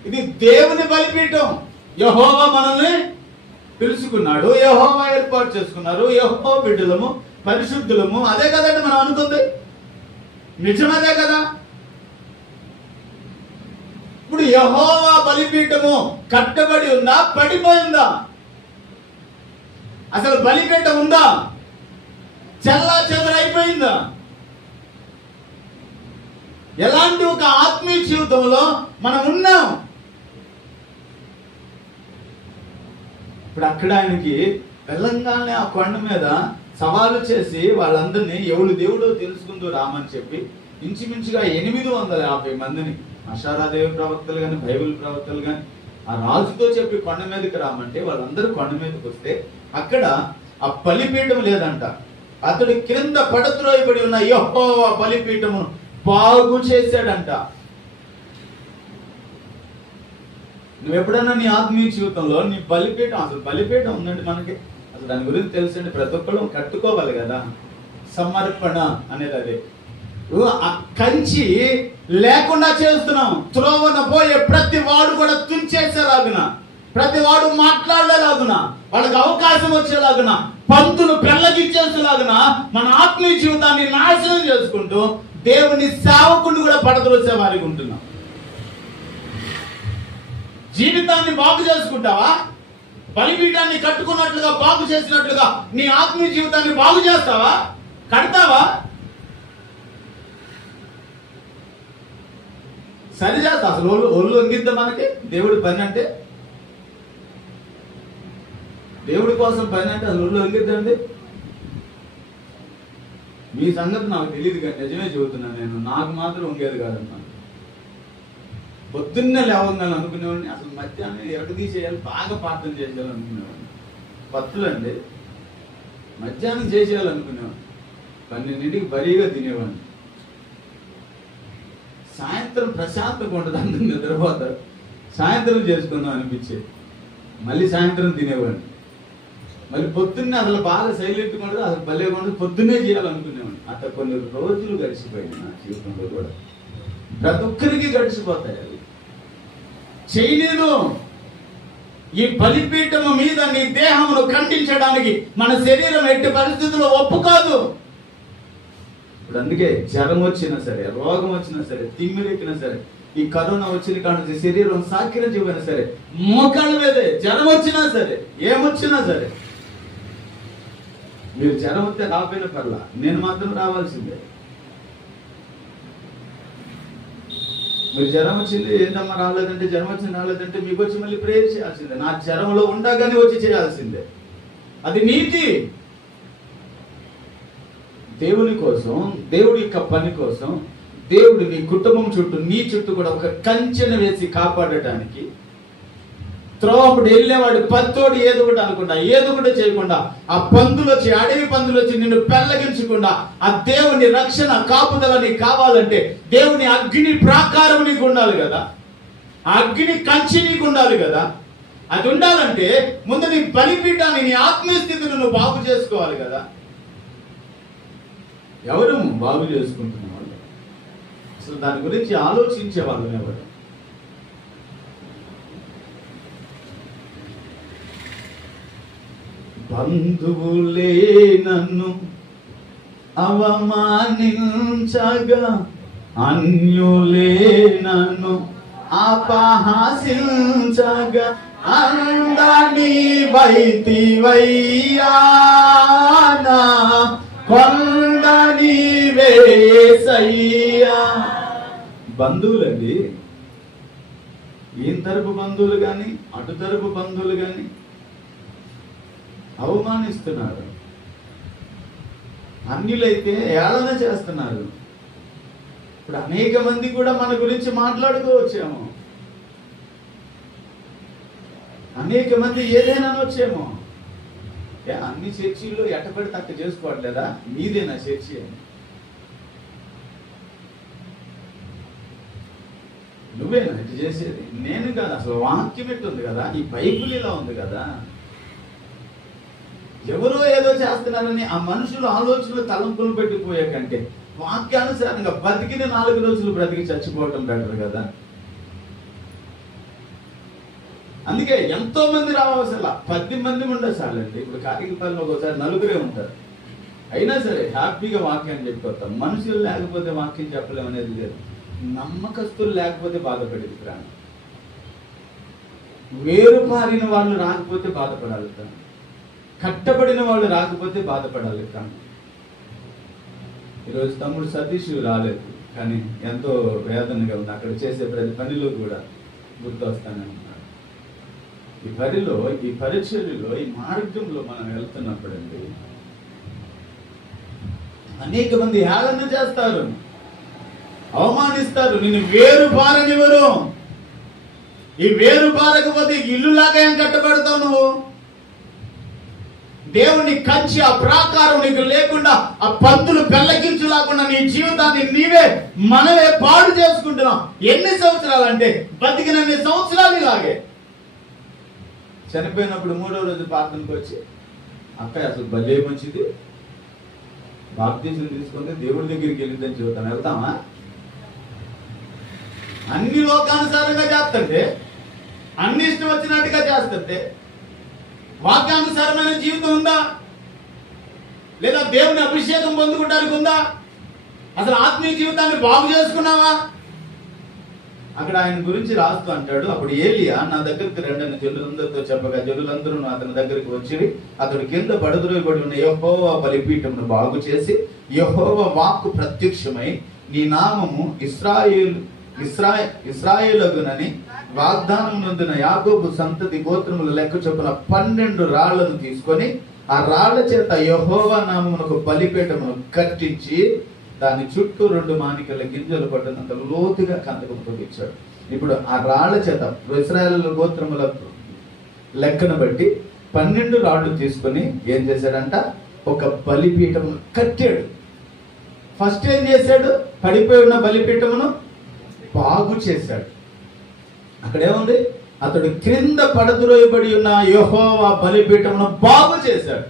ఇది దేవుని బలిపీఠం. యెహోవా మనల్ని పిలుచుకున్నాడు, యెహోవా ఏర్పాటు చేసుకున్నారు, యెహోవా బిడ్డలము, పరిశుద్ధులము. అదే కదండి మనం అనుకుంది, నిజమదే కదా. ఇప్పుడు యెహోవా బలిపీఠము కట్టబడి ఉందా? పడిపోయిందా? అసలు బలిపీఠం ఉందా? చెల్లా చెదరైపోయిందా? ఎలాంటి ఒక ఆత్మీయ జీవితంలో మనం ఉన్నాం. ఇప్పుడు అక్కడ ఆయనకి వెళ్ళంగానే ఆ కొండ మీద సవాలు చేసి వాళ్ళందరినీ ఎవడు దేవుడో తెలుసుకుంటూ రామని చెప్పి ఇంచుమించుగా 850 మందిని అషారాదేవి ప్రవక్తలు కానీ బైబిల్ ప్రవక్తలు కానీ ఆ రాజుతో చెప్పి కొండ మీదకి రామంటే వాళ్ళందరూ కొండ మీదకి వస్తే అక్కడ ఆ బలిపీఠం లేదంట. అతడు క్రింద పడద్రోయబడి ఉన్న యెహోవా బలిపీఠమును బాగు చేశాడంట. నువ్వు ఎప్పుడన్నా నీ ఆత్మీయ జీవితంలో నీ బలిపీఠం, అసలు బలిపీఠం ఉందండి మనకి, అసలు దాని గురించి తెలుసండి, ప్రతి ఒక్కరు కట్టుకోవాలి కదా. సమర్పణ అనేది అదే. ఆ కంచి లేకుండా చేస్తున్నాం. త్రోవన పోయే ప్రతి వాడు కూడా తుంచేసేలాగున, ప్రతి వాడు మాట్లాడేలాగున, వాళ్ళకి అవకాశం వచ్చేలాగున, పంతులు పెళ్ళగిచ్చేసేలాగున మన ఆత్మీయ జీవితాన్ని నాశనం చేసుకుంటూ దేవుని సేవకుని కూడా పడద్రోసే వారికి ఉంటున్నాం. జీవితాన్ని బాగు చేసుకుంటావా? బలిపీఠాన్ని కట్టుకున్నట్లుగా బాగు చేసినట్లుగా నీ ఆత్మీయ జీవితాన్ని బాగు చేస్తావా? కడతావా? సరి చేస్తా. అసలు ఒళ్ళు వంగిద్దా మనకి? దేవుడి పని అంటే, దేవుడి కోసం పని అంటే అసలు ఒళ్ళు వంగిద్దండి? మీ సంగతి నాకు తెలియదు కానీ నిజమే చెబుతున్నాను నేను. నాకు మాత్రం వంగేది కాదన్నా. పొద్దున్నే లేవగానే అనుకునేవాడిని అసలు మధ్యాహ్నం ఎరగదీసేయాలి, బాగా ప్రార్థన చేసేయాలనుకునేవాడిని. పత్తులండి మధ్యాహ్నం చేసేయాలనుకునేవాడిని. 12ంటికి బరీగా తినేవాడిని. సాయంత్రం ప్రశాంతంగా ఉండదు, అందరూ నిద్రపోతారు. సాయంత్రం చేసుకుందాం అనిపించేది, మళ్ళీ సాయంత్రం తినేవాడిని. మళ్ళీ పొద్దున్నే అసలు బాగా సైలెంట్గా ఉండదు, అసలు భలే ఉండదు, పొద్దున్నే చేయాలనుకునేవాడిని. అట్లా కొన్ని రోజులు గడిచిపోయింది నా జీవితంలో కూడా. ప్రతి ఒక్కరికి గడిచిపోతాయి అవి. చేయలేదు. ఈ బలిపీఠము మీద నీ దేహమును ఖండించడానికి మన శరీరం ఎట్టి పరిస్థితుల్లో ఒప్పుకోదు. ఇప్పుడు అందుకే జ్వరం వచ్చినా సరే, రోగం వచ్చినా సరే, తిమ్మిరెక్కినా సరే, ఈ కరోనా వచ్చిన కాడ శరీరం సాకిరించిపోయినా సరే, మోకాళ్ళ మీదే జ్వరం వచ్చినా సరే, ఏమొచ్చినా సరే, మీరు జ్వరం వస్తే రాకపోయినా పర్లా, నేను మాత్రం రావాల్సిందే. మీరు జ్వరం వచ్చింది, ఏంటమ్మా రాలేదంటే, జ్వరం వచ్చింది రాలేదంటే మీకు వచ్చి మళ్ళీ ప్రేయర్ చేయాల్సిందే. నా జ్వరంలో ఉండగానే వచ్చి చేయాల్సిందే. అది నీతి. దేవుని కోసం, దేవుడి యొక్క పని కోసం దేవుడు నీ కుటుంబం చుట్టూ, నీ చుట్టూ కూడా ఒక కంచెను వేసి కాపాడటానికి, త్రోవప్పుడు వెళ్ళేవాడు పత్తోడు ఏదో ఒకటి అనుకుండా, ఏదో ఒకటి చేయకుండా, ఆ పందులు వచ్చి, అడవి పందులు వచ్చి నిన్ను పెళ్ళగించకుండా, ఆ దేవుని రక్షణ కాపుదల నీకు కావాలంటే దేవుని అగ్ని ప్రాకారం నీకు ఉండాలి కదా, ఆ అగ్ని కంచి నీకు ఉండాలి కదా. అది ఉండాలంటే ముందు నీ బలిపీఠాన్ని, నీ ఆత్మీయ స్థితిని నువ్వు బాగు చేసుకోవాలి కదా. ఎవరు బాగు చేసుకుంటున్న వాళ్ళు? అసలు దాని గురించి ఆలోచించే వాళ్ళు ఎవరు? బంధువులే నన్ను అవమానించగా, అన్యులే నన్ను అపహాసించగా, అందని వైతివయ్యా నా కొండని వేసయ్యా. బంధువులండి, ఈయన తరపు బంధువులు కానీ అటు తరపు బంధువులు కానీ అవమానిస్తున్నారు. అన్యులైతే ఏళన చేస్తున్నారు. ఇప్పుడు అనేక మంది కూడా మన గురించి మాట్లాడుకోవచ్చేమో, అనేక మంది ఏదైనా వచ్చేమో. అన్ని చర్చిల్లో ఎట్టబడి తక్క చేసుకోవట్లేదా? నీదేనా చర్చి అని? నువ్వేనా ఇటు చేసేది? నేను కాదు. అసలు వాక్యం ఎట్టుంది కదా, ఈ బైబిల్ ఇలా ఉంది కదా. ఎవరో ఏదో చేస్తున్నారని ఆ మనుషులు ఆలోచనలు తలంపులు పెట్టిపోయే కంటే వాక్యానుసారంగా బతికిన 4 రోజులు బ్రతికి చచ్చిపోవటం బెటర్ కదా. అందుకే ఎంతో మంది రావాల్సిన 10 మంది ఉండదు చాలండి. ఇప్పుడు కాకిపల్లిలో ఒకసారి 4 ఉంటారు, అయినా సరే హ్యాపీగా వాక్యాన్ని చెప్పుకోతాం. మనుషులు లేకపోతే వాక్యం చెప్పలేము అనేది లేదు. నమ్మకస్తులు లేకపోతే బాధపడేది ప్రాణం. వేరు పారిన వాళ్ళు రాకపోతే బాధపడాలి ప్రాణం. కట్టబడిన వాళ్ళు రాకపోతే బాధపడాలి ప్రాణం. ఈరోజు తమ్ముడు సతీష్ రాలేదు, కానీ ఎంతో వేదనగా ఉంది. అక్కడ చేసే ప్రతి పనిలో కూడా గుర్తొస్తానే ఉన్నాడు. ఈ పనిలో, ఈ పరిచర్యలో, ఈ మార్గంలో మనం వెళ్తున్నప్పుడండి అనేక మంది హేళన చేస్తారు, అవమానిస్తారు, నిన్ను వేరు పారనివ్వరు. ఈ వేరు పారకపోతే ఇల్లులాగా ఏం కట్టబడతావు నువ్వు? దేవుని కంచి, ఆ ప్రాకారం నీకు లేకుండా, ఆ పంతులు పెళ్ళగించు లేకుండా నీ జీవితాన్ని మనమే పాడు చేసుకుంటున్నాం. ఎన్ని సంవత్సరాలు అంటే బతికినన్ని సంవత్సరాలు ఇలాగే. చనిపోయినప్పుడు 3వ రోజు ప్రార్థనకు వచ్చి, అక్క అసలు భలే మంచిది, బాప్తిజం తీసుకుంటే దేవుడి దగ్గరికి వెళ్ళిందని చెబుతాను. వెళ్తామా? అన్ని లోకానుసారంగా చేస్తుంటే, అన్ని ఇష్టం వచ్చినట్టుగా చేస్తుంటే వాక్యానుసారమైన జీవితం ఉందా? లేదా దేవుని అభిషేకం పొందుకోవడానికి ఉందా? అసలు ఆత్మీయ జీవితాన్ని బాగు చేసుకున్నావా? అక్కడ ఆయన గురించి రాస్తూ అంటాడు, అప్పుడు ఏలియా నా దగ్గరికి రండని జనులందరితో చెప్పగా జనులందరూ అతని దగ్గరికి వచ్చి అతడు కింద పడుద్రోయబడి ఉన్న యెహోవా బలిపీఠమును బాగు చేసి యెహోవా వాక్కు ప్రత్యక్షమై నీ నామము ఇశ్రాయేలుగునని వాగ్దానం నొందిన యాకోబు సంతతి గోత్రముల లెక్క చొప్పున 12 రాళ్లను తీసుకొని ఆ రాళ్ల చేత యెహోవా నామమునకు బలిపీఠమును కట్టించి దాని చుట్టూ 2 మానికల గింజలు పడినంత లోతుగా కందకంతో ఇచ్చాడు. ఇప్పుడు ఆ రాళ్ల చేత ఇశ్రాయేలు గోత్రముల లెక్కను బట్టి 12 రాళ్లు తీసుకొని ఏం చేశాడంట? ఒక బలిపీఠమును కట్టాడు. ఫస్ట్ ఏం చేశాడు? పడిపోయి ఉన్న బలిపీఠమును బాగు చేశాడు. అక్కడేముంది? అతడు క్రింద పడద్రోయబడి ఉన్న యెహోవా బలిపీఠమును బాగు చేశాడు.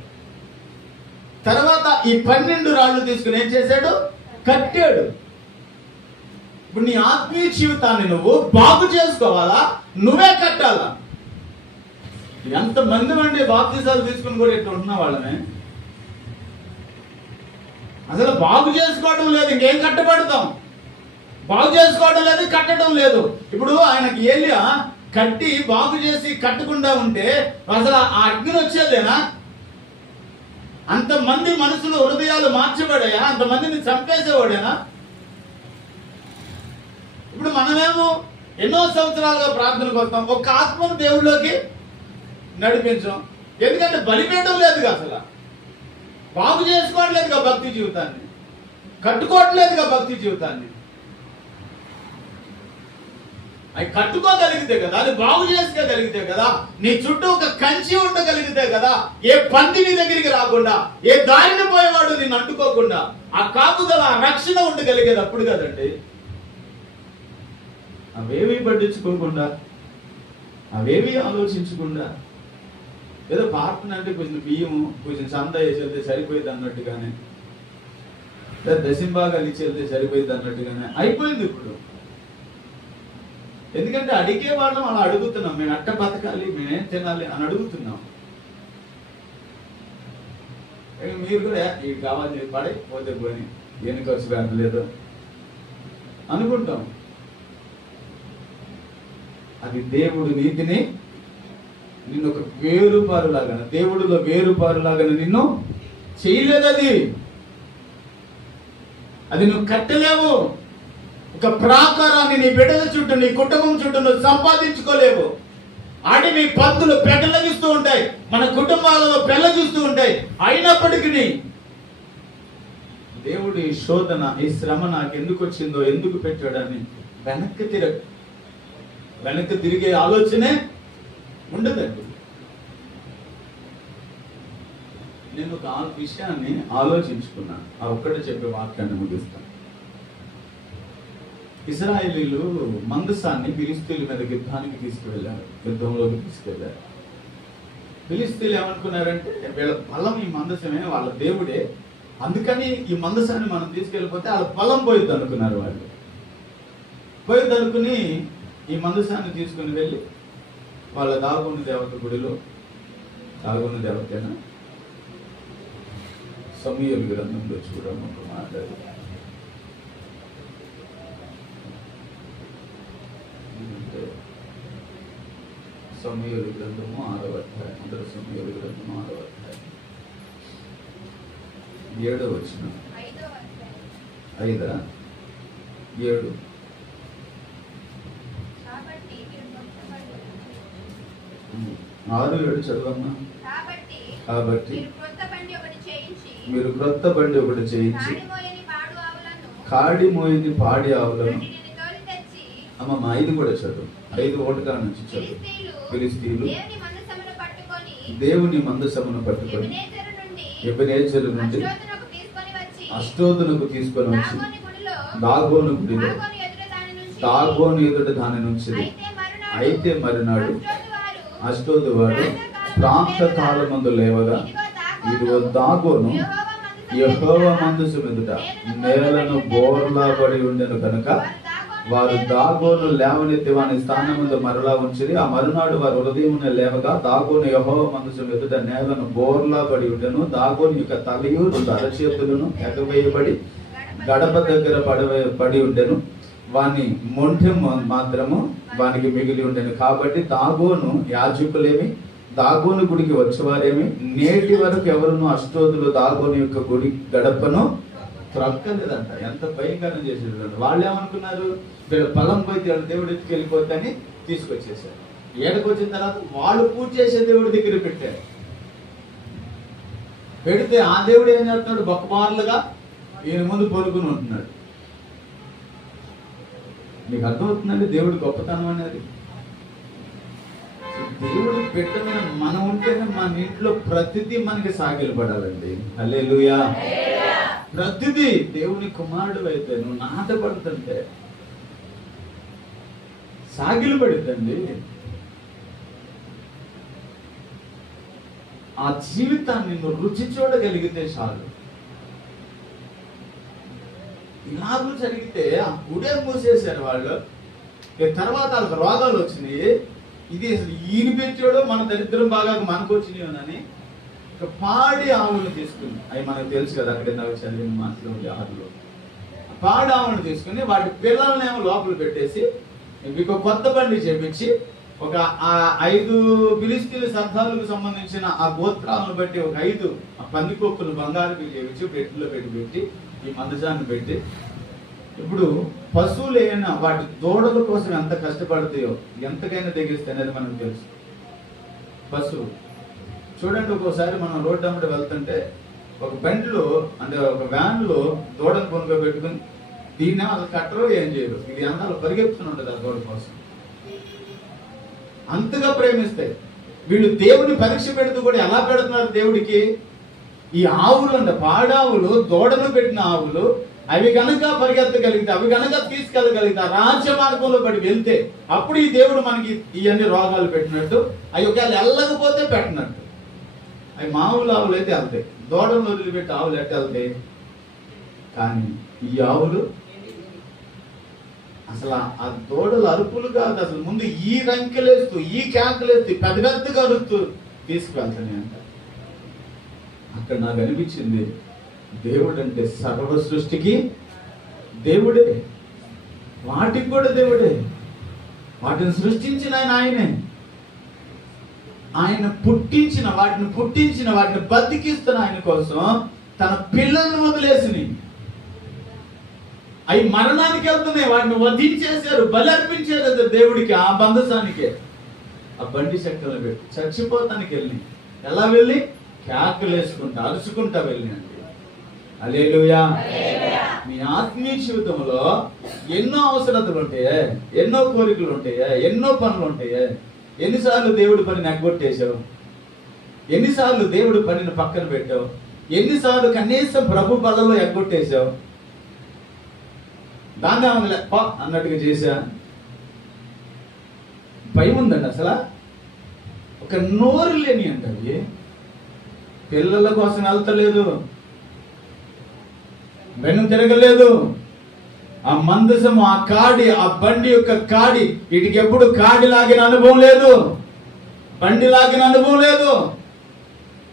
తర్వాత ఈ 12 రాళ్లు తీసుకుని ఏం చేశాడు? కట్టాడు. ఇప్పుడు నీ ఆత్మీయ జీవితాన్ని నువ్వు బాగు చేసుకోవాలా? నువ్వే కట్టాలా? ఎంతమంది అండి బాప్తిసాలు తీసుకుని కూడా ఇట్లా ఉంటున్న వాళ్ళమే. అసలు బాగు చేసుకోవడం లేదు, ఇంకేం కట్టబడతాం? బాగు చేసుకోవడం లేదు, కట్టడం లేదు. ఇప్పుడు ఆయనకి ఏలియా కట్టి బాగు చేసి కట్టకుండా ఉంటే అసలు ఆ అగ్ని వచ్చేదేనా? అంతమంది మనసులు, హృదయాలు మార్చబడాయా? అంతమందిని చంపేసేవాడేనా? ఇప్పుడు మనమేమో ఎన్నో సంవత్సరాలుగా ప్రార్థనకు వస్తాం, ఒక్క ఆత్మను దేవుళ్ళలోకి నడిపించాం. ఎందుకంటే బలిపీఠం లేదుగా, అసలు బాగు చేసుకోవట్లేదుగా భక్తి జీవితాన్ని, కట్టుకోవట్లేదుగా భక్తి జీవితాన్ని. అవి కట్టుకోగలిగితే కదా, అది బాగు చేసుకోగలిగితే కదా, నీ చుట్టూ ఒక కంచి ఉండగలిగితే కదా, ఏ పంది నీ దగ్గరికి రాకుండా, ఏ దారిన పోయేవాడు నిన్ను అంటుకోకుండా, ఆ కాపుదల, ఆ రక్షణ ఉండగలిగేది అప్పుడు కదండి. అవేవి పట్టించుకోకుండా, అవేవి ఆలోచించకుండా, ఏదో పార్ట్న అంటే కొంచెం బియ్యము, కొంచెం చంద వేసి వెళ్తే సరిపోయింది అన్నట్టుగానే, లేదా దశంభాగాలు ఇచ్చి వెళ్తే సరిపోయింది అన్నట్టుగానే అయిపోయింది ఇప్పుడు. ఎందుకంటే అడిగే వాళ్ళం అలా అడుగుతున్నాం, మేము అట్ట బతకాలి, మేమేం తినాలి అని అడుగుతున్నాం. మీరు కూడా ఇవి కావాలి పడే పోతే పోయి ఏం ఖర్చు పెట్టలేదు అనుకుంటాం. అది దేవుడు నీతిని నిన్ను ఒక వేరుపారులాగా, దేవుడిలో వేరుపారులాగా నిన్ను చేయలేదు. అది నువ్వు కట్టలేవు. ఒక ప్రాకారాన్ని నీ బిడ్డల చుట్టూ, నీ కుటుంబం చుట్టూ నువ్వు సంపాదించుకోలేవు. ఆడి నీ పంతులు పెళ్ళగిస్తూ ఉంటాయి, మన కుటుంబాలలో పెళ్ళగిస్తూ ఉంటాయి. అయినప్పటికీ దేవుడు ఈ శోధన, ఈ శ్రమ నాకు ఎందుకు వచ్చిందో, ఎందుకు పెట్టాడని వెనక్కి తిరిగే ఆలోచనే ఉండదండి. నేను ఒక విషయాన్ని ఆలోచించుకున్నాను, ఆ ఒక్కటే చెప్పే వాక్యాన్ని ముగిస్తాను. ఇశ్రాయేలీలు మందసాన్ని ఫిలిష్తీయుల మీద యుద్ధానికి తీసుకువెళ్ళారు, యుద్ధంలోకి తీసుకెళ్లారు. ఫిలిష్తీయులు ఏమనుకున్నారంటే వీళ్ళ బలం ఈ మందసమే, వాళ్ళ దేవుడే, అందుకని ఈ మందసాన్ని మనం తీసుకెళ్ళిపోతే వాళ్ళ బలం పోయిద్ది అనుకున్నారు. వాళ్ళు పోయిద్ది అనుకుని ఈ మందసాన్ని తీసుకుని వెళ్ళి వాళ్ళ దాగున్న దేవత గుడిలో, దాగున్న దేవతైనా సమూయేలు గ్రంథంలో చూడము ఒక మాట. సమూయేలు గ్రంథము 6వ అధ్యాయం, మొదటి సమూయేలు గ్రంథము 6వ అధ్యాయం 7వ వచనం. 5 7. కాబట్టి 6, 7 చదవమ్మా. కాబట్టి మీరు క్రొత్త బండి ఒకటి చేయించి కాడి మోయని పాడి ఆవులను అమ్మ 5 కూడా చదువు. 5 ఒకటిగా నుంచి చదువు. ఫిలిష్తీయులు దేవుని మందసమును పట్టుకొని ఎబెనేజరు నుండి అష్టోదునకు తీసుకొని వచ్చి దాగోను గుడిలో దాగోను ఎదుట దాని నుంచి. అయితే మరునాడు అష్టోదు వారు ప్రాంత కాలమందు లేవగా ఇదిగో దాగోను యెహోవా మందసం ఎదుట నేలను బోర్లా పడి ఉండెను కనుక వారు దాగోను లేవనెత్తి వాని స్థానముందు మరలా ఉంచిరి. ఆ మరునాడు వారు ఉదయమున లేవగా దాగోను యెహోవా మందసం ఎదుట నేలను బోర్లా పడి ఉండెను. దాగోను యొక్క తలయు 2 అరచేతులను ఎగవేయబడి గడప దగ్గర పడి ఉండెను. వాని మొంఠెం మాత్రము వానికి మిగిలి ఉండెను. కాబట్టి దాగోను యాజకులేమి దాగోను గుడికి వచ్చేవారేమి నేటి వరకు ఎవరును అష్టోదులు దాగోను యొక్క గుడి గడపను త్రక్కలేదంట. ఎంత భయంకరం చేసేది. వాళ్ళు ఏమనుకున్నారు, వీళ్ళ పొలం పోయి దేవుడి ఎత్తుకు వెళ్ళిపోద్దని తీసుకొచ్చేసారు. ఏడకు వచ్చిన తర్వాత వాళ్ళు పూజ చేసే దేవుడి దగ్గర పెట్టారు. పెడితే ఆ దేవుడు ఏం చేస్తున్నాడు, బొక్కమార్లుగా ఈయన ముందు పొలుకుని ఉంటున్నాడు. నీకు అర్థమవుతుందండి దేవుడి గొప్పతనం అనేది. దేవుడు పెట్టిన మనం ఉంటేనే మన ఇంట్లో ప్రతిదీ మనకి సాగిలు పడాలండి. హల్లెలూయా. ప్రతిదీ దేవుని కుమారుడు అయితే నువ్వు నాటపడుతుంటే సాగిలు పడుతుంది. ఆ జీవితాన్ని నువ్వు రుచి చూడగలిగితే చాలు. ఇలాగూ జరిగితే ఆ గుడే మూసేశారు వాళ్ళు. తర్వాత వాళ్ళకి రోగాలు వచ్చినాయి. ఇది అసలు ఈయన పెంచాడో మన దరిద్రం బాగా మనకు వచ్చినాయి. పాడి ఆవులను తీసుకుని, అవి మనకు తెలుసు కదా, అక్కడ చదివిన మాటలో 6లో పాడి ఆవులను తీసుకుని వాటి పిల్లలనేమో లోపల పెట్టేసి మీకు కొత్త బండి చేపించి ఒక 5 ఫిలిష్తీయుల సర్దారులకు సంబంధించిన ఆ గోత్రాలను బట్టి ఒక 5 పందికొక్కులు బంగారు చేపించి పెట్టిలో పెట్టి ఈ మందసాన్ని పెట్టి, ఇప్పుడు పశువులు ఏమైనా వాటి దూడల కోసం ఎంత కష్టపడతాయో ఎంతకైనా తెగిస్తాయి అనేది మనకు తెలుసు. పశువు చూడండి, ఒక్కోసారి మనం రోడ్డు అమ్మట వెళ్తుంటే ఒక బండిలో అంటే ఒక వ్యాన్ లో దూడను కొనుక్కో పెట్టుకుని దీన్ని అసలు కట్టరు, ఏం చేయరు. ఇది అంతా పరిగెత్తుకుని ఉంటుంది ఆ దూడ కోసం. అంతగా ప్రేమిస్తాయి. వీళ్ళు దేవుని పరీక్ష పెడుతూ కూడా ఎలా పెడుతున్నారు దేవుడికి, ఈ ఆవులు అంటే పాడావులు, దూడను పెట్టిన ఆవులు, అవి కనుక పరిగెత్తగలిగితే, అవి కనుక తీసుకెళ్ళగలిగితే, రాజ్య మార్గంలో పడి వెళ్తే అప్పుడు ఈ దేవుడు మనకి ఇవన్నీ రోగాలు పెట్టినట్టు. అవి ఒకవేళ వెళ్ళకపోతే పెట్టినట్టు. అవి మామూలు ఆవులు అయితే వెళ్తాయి, దూడలు వదిలిపెట్టి ఆవులు ఎట్ట వెళ్తాయి. కానీ ఈ ఆవులు అసలు ఆ దూడలు అరుపులు కాదు, అసలు ముందు ఈ రంకెలేస్తూ ఈ కేకలేస్తూ పెద్ద పెద్దగా అరుస్తూ తీసుకువెళ్తానే అంట. అక్కడ నాకు అనిపించింది, దేవుడు అంటే సర్వ సృష్టికి దేవుడే, వాటికి కూడా దేవుడే. వాటిని సృష్టించిన ఆయనే, ఆయన వాటిని పుట్టించిన వాటిని బతికిస్తున్న ఆయన కోసం తన పిల్లలను వదిలేసి అవి మరణానికి వెళ్తున్నాయి. వాటిని వధించేశారు, బలి అర్పించారు దేవుడికి. ఆ బంధసానికే ఆ బండి చక్కలు పెట్టి చచ్చిపోతానికి వెళ్ళి, ఎలా వెళ్ళి కేకలేసుకుంటా అరుచుకుంటా వెళ్ళి అండి. హల్లెలూయా. మీ ఆత్మీయ జీవితంలో ఎన్నో అవసరతలు ఉంటాయే, ఎన్నో కోరికలు ఉంటాయే, ఎన్నో పనులు ఉంటాయే. ఎన్నిసార్లు దేవుడి పనిని ఎగ్గొట్టేశావు, ఎన్నిసార్లు దేవుడి పనిని పక్కన పెట్టావు, ఎన్నిసార్లు కనీసం ప్రభు బలలో ఎగ్గొట్టేశావు. దాన్ని ఆమె అన్నట్టుగా చేశా. భయం ఉందండి అసలు. ఒక నోరు లేని అంటే పిల్లల కోసం వెళ్తలేదు, వెను తిరగలేదు. ఆ మందసం, ఆ కాడి, ఆ బండి యొక్క కాడి, వీటికి ఎప్పుడు కాడి లాగిన అనుభవం లేదు, బండి లాగిన అనుభవం లేదు.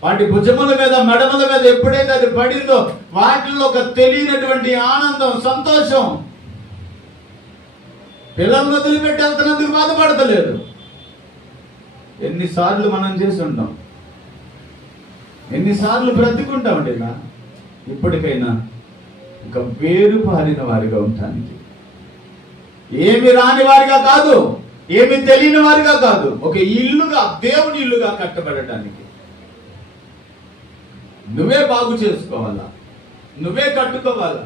వాటి భుజముల మీద, మెడముల మీద ఎప్పుడైతే అది పడిందో వాటిల్లో ఒక తెలియనటువంటి ఆనందం, సంతోషం. పిల్లలను వదిలిపెట్టి వెళ్తున్నందుకు బాధపడతలేదు. ఎన్నిసార్లు మనం చేసి ఉంటాం, ఎన్నిసార్లు బ్రతికుంటామండి. ఇలా ఇప్పటికైనా ఒక వేరు పారిన వారిగా ఉండటానికి ఏమి రాని వారిగా కాదు, ఏమి తెలియని వారిగా కాదు, ఒక ఇల్లుగా, దేవుని ఇల్లుగా కట్టబడటానికి. నువ్వే బాగు చేసుకోవాలా, నువ్వే కట్టుకోవాలా,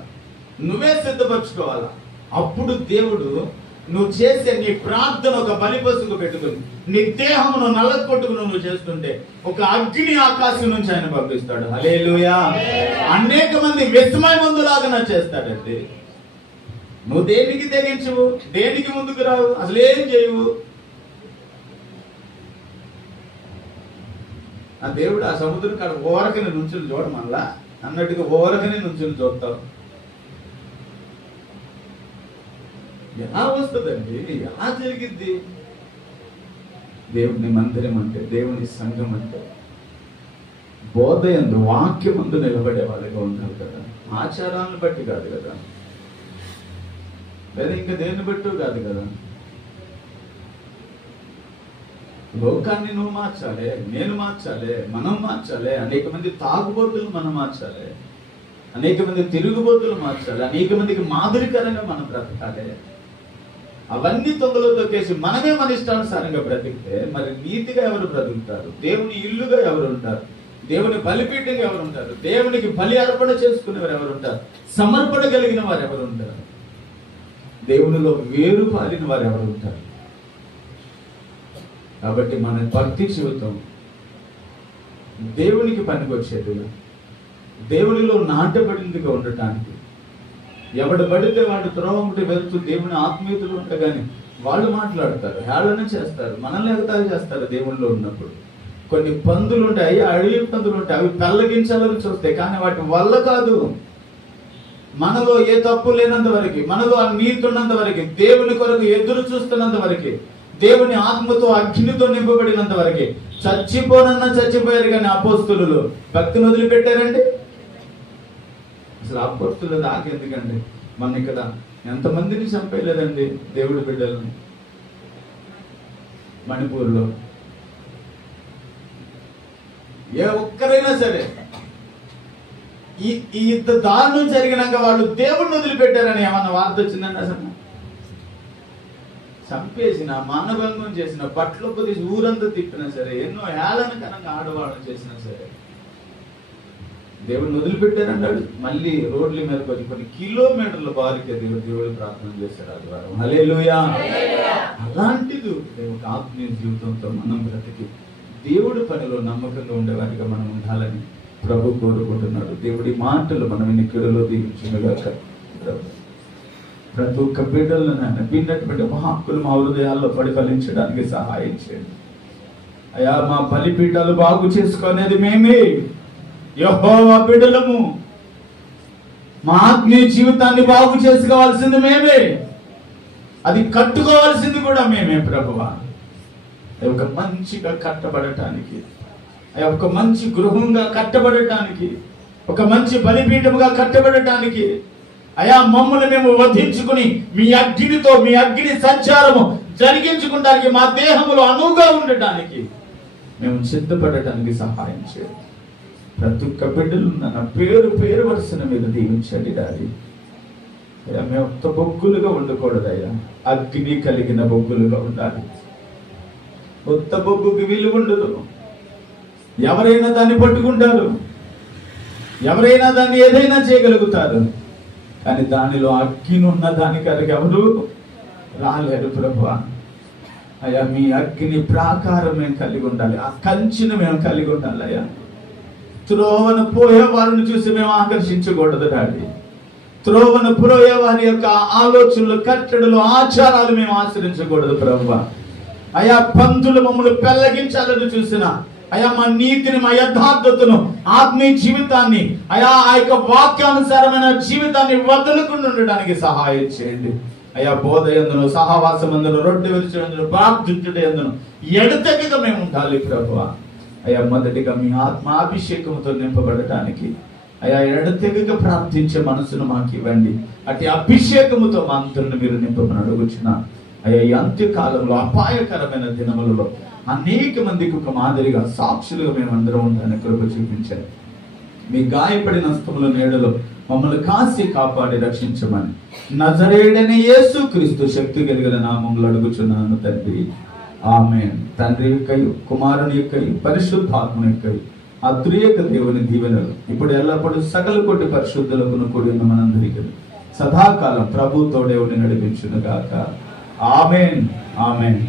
నువ్వే సిద్ధపరచుకోవాలా. అప్పుడు దేవుడు నువ్వు చేసే నీ ప్రార్థన ఒక బలిపశువుకు పెట్టుకుని నీ దేహమును నల్లకొట్టుకుని నువ్వు చేస్తుంటే ఒక అగ్ని ఆకాశం నుంచి ఆయన పంపిస్తాడు. హల్లెలూయా. అనేక మంది విస్మయమందులాగా చేస్తాడండి. నువ్వు దేనికి తెగించవు, దేనికి ముందుకు రావు, అసలు ఏం చేయవు. ఆ దేవుడు ఆ సముద్రం కాడ ఓరకని నుంచుని చూడమల్లా అన్నట్టుగా ఓరకని నుంచుని చూస్తావు. ఎలా వస్తుందండి, ఎలా జరిగింది? దేవుని మందిరం అంటే, దేవుని సంఘం అంటే బోధయందు, వాక్యమందు నిలబడే వాళ్ళగా ఉండాలి కదా. ఆచారాలను బట్టి కాదు కదా, లేదా ఇంకా దేన్ని బట్టు కాదు కదా. లోకాన్ని నువ్వు మార్చాలి, నేను మార్చాలి, మనం మార్చాలి. అనేక మంది తాగుబోతులు మనం మార్చాలి, అనేక మంది తిరుగుబోతులు మార్చాలి, అనేక మందికి మాదిరికరంగా మనం బ్రతకాలి. అవన్నీ తొందరలో తొక్కేసి మనమే మన ఇష్టానుసారంగా బ్రతికితే మరి నీతిగా ఎవరు బ్రతుకుతారు? దేవుని ఇల్లుగా ఎవరు ఉంటారు? దేవుని బలిపీఠంగా ఎవరు ఉంటారు? దేవునికి బలి అర్పణ చేసుకునేవారు ఎవరు ఉంటారు? సమర్పణ కలిగిన వారు ఎవరు ఉంటారు? దేవునిలో వేరు పాలిన వారు ఎవరు ఉంటారు? కాబట్టి మన భక్తి జీవితం దేవునికి పనికొచ్చేదిగా, దేవునిలో నాటబడిందిగా ఉండటానికి. ఎవడు పడితే వాడు త్రోవముటి వెళ్తూ దేవుని ఆత్మీయతలు ఉంటాయి, కానీ వాళ్ళు మాట్లాడతారు, హేళన చేస్తారు, మనల్ని ఎగతాళి చేస్తారు. దేవునిలో ఉన్నప్పుడు కొన్ని పందులు ఉంటాయి, అడవి పందులు ఉంటాయి, అవి పెళ్ళగించాలని చూస్తాయి, కానీ వాటి వల్ల కాదు. మనలో ఏ తప్పు లేనంత వరకు, మనలో ఆ నీతి ఉన్నంత వరకు, దేవుని కొరకు ఎదురు చూస్తున్నంత వరకు, దేవుని ఆత్మతో అగ్నితో నింపబడినంత వరకు చచ్చిపోనన్నా చచ్చిపోయారు. కానీ అపోస్తులు భక్తిని వదిలిపెట్టారండి. అసలు అపోస్తులు దాకెందుకండి? మన ఇక్కడ ఎంతమందిని చంపేయలేదండి దేవుడి బిడ్డలని. మణిపూర్లో ఏ ఒక్కరైనా సరే ఈ ఇంత దారుణం జరిగినాక వాళ్ళు దేవుడిని వదిలిపెట్టారని ఏమన్నా వార్త వచ్చిందండి? అసలు చంపేసిన, మానభంగం చేసిన, బట్టలు కొద్దిసి ఊరంతా తిప్పినా సరే, ఎన్నో హేళనకరంగా ఆడవాళ్ళని చేసినా సరే దేవుడిని వదిలిపెట్టారన్నాడు. మళ్ళీ రోడ్ల మీద కొన్ని కిలోమీటర్ల బారికే దేవుడు ప్రార్థన చేశాడు ఆదివారం. హల్లెలూయా. అలాంటిది ఒక ఆత్మీయ జీవితంతో మనం బ్రతికి దేవుడి పనిలో నమ్మకంగా ఉండేవారిగా మనం ఉండాలని ప్రభు కోరుకుంటున్నాడు. దేవుడి మాటలు మనం ఎన్నికలలో దీవించుగాక. ప్రతి ఒక్క బిడ్డలను నాయన విన్నటువంటి మహాత్ములు మా హృదయాల్లో పడి ఫలించడానికి సహాయం చేయండి అయ్యా. మా బలిపీఠాలు బాగు చేసుకునేది మేమే, యెహోవా బిడ్డలము. మా ఆత్మీయ జీవితాన్ని బాగు చేసుకోవాల్సింది మేమే, అది కట్టుకోవాల్సింది కూడా మేమే ప్రభువా. ఒక మంచిగా కట్టబడటానికి, ఒక మంచి గృహంగా కట్టబడటానికి, ఒక మంచి బలిపీఠముగా కట్టబడటానికి అయా మమ్మల్ని మేము వధించుకుని మీ అగ్నితో, మీ అగ్ని సంచారము జరిగించుకోవడానికి, మా దేహములో అనువుగా ఉండటానికి మేము సిద్ధపడటానికి సహాయం చేయండి. ప్రతి ఒక్క బిడ్డలు నా పేరు పేరు వరుసన మీద దీవించండి డాడీ. అయ్యా మేము ఒక్క బొగ్గులుగా ఉండకూడదయ్యా, అగ్ని కలిగిన బొగ్గులుగా ఉండాలి. కొత్త బొగ్గుకి విలువ ఉండదు. ఎవరైనా దాన్ని పట్టుకుంటారు, ఎవరైనా దాన్ని ఏదైనా చేయగలుగుతారు, కానీ దానిలో అగ్ని ఉన్న దానికి ఎవరు రాలేరు ప్రభువా. అయ్యా మీ అగ్ని ప్రాకారం మేము కలిగి ఉండాలి, ఆ కంచెను మేము కలిగి ఉండాలి అయ్యా. త్రోవను పోయే వారిని చూసి మేము ఆకర్షించకూడదు డాడీ. త్రోవను పోయే వారి యొక్క ఆలోచనలు, కట్టడలు, ఆచారాలు మేము ఆచరించకూడదు ప్రభువా. అయా పంతులు మమ్మల్ని పెళ్లగించాలని చూసిన అయా మా నీతిని, మా యథార్థతను, ఆత్మీయ జీవితాన్ని, అయా ఆ యొక్క వాక్యానుసారమైన జీవితాన్ని వదులుకుండా ఉండడానికి సహాయం చేయండి అయా. బోధ ఎందును, సహవాసమందును, రొట్టె విరుచునందును, ప్రార్థించుట ఎందును ఎడతెగక మేము ఉండాలి ప్రభువా. అయా మొదటిగా మీ ఆత్మాభిషేకంతో నింపబడటానికి అయా ఎడతెగక ప్రార్థించే మనసును మాకు ఇవ్వండి. అటు అభిషేకముతో మా అంతరుని మీరు నింపమని అడుగుచున్నా అయ్యా. ఈ అంత్యకాలంలో అపాయకరమైన దినములలో అనేక మందికి ఒక మాదిరిగా సాక్షులుగా మేమందరం ఉండాలని కృప చూపించారు. మీ గాయపడిన హస్తముల నీడలో మమ్మల్ని కాసి కాపాడి రక్షించమని నజరేయుడైన యేసు క్రీస్తు శక్తి కలిగిన నామములో అడుగుచున్నాను తండ్రి, ఆమేన్. తండ్రి యొక్కయు కుమారుని యొక్కయు పరిశుద్ధాత్మ యొక్కయు ఆ త్రియేక దేవుని దీవెనలు ఇప్పుడు ఎల్లప్పుడూ సకల కోటి పరిశుద్ధులకు కూడి ఉన్న మనందరికీ సదాకాలం ప్రభు తోడే ఉండి నడిపించును గాక. ఆమేన్, ఆమేన్.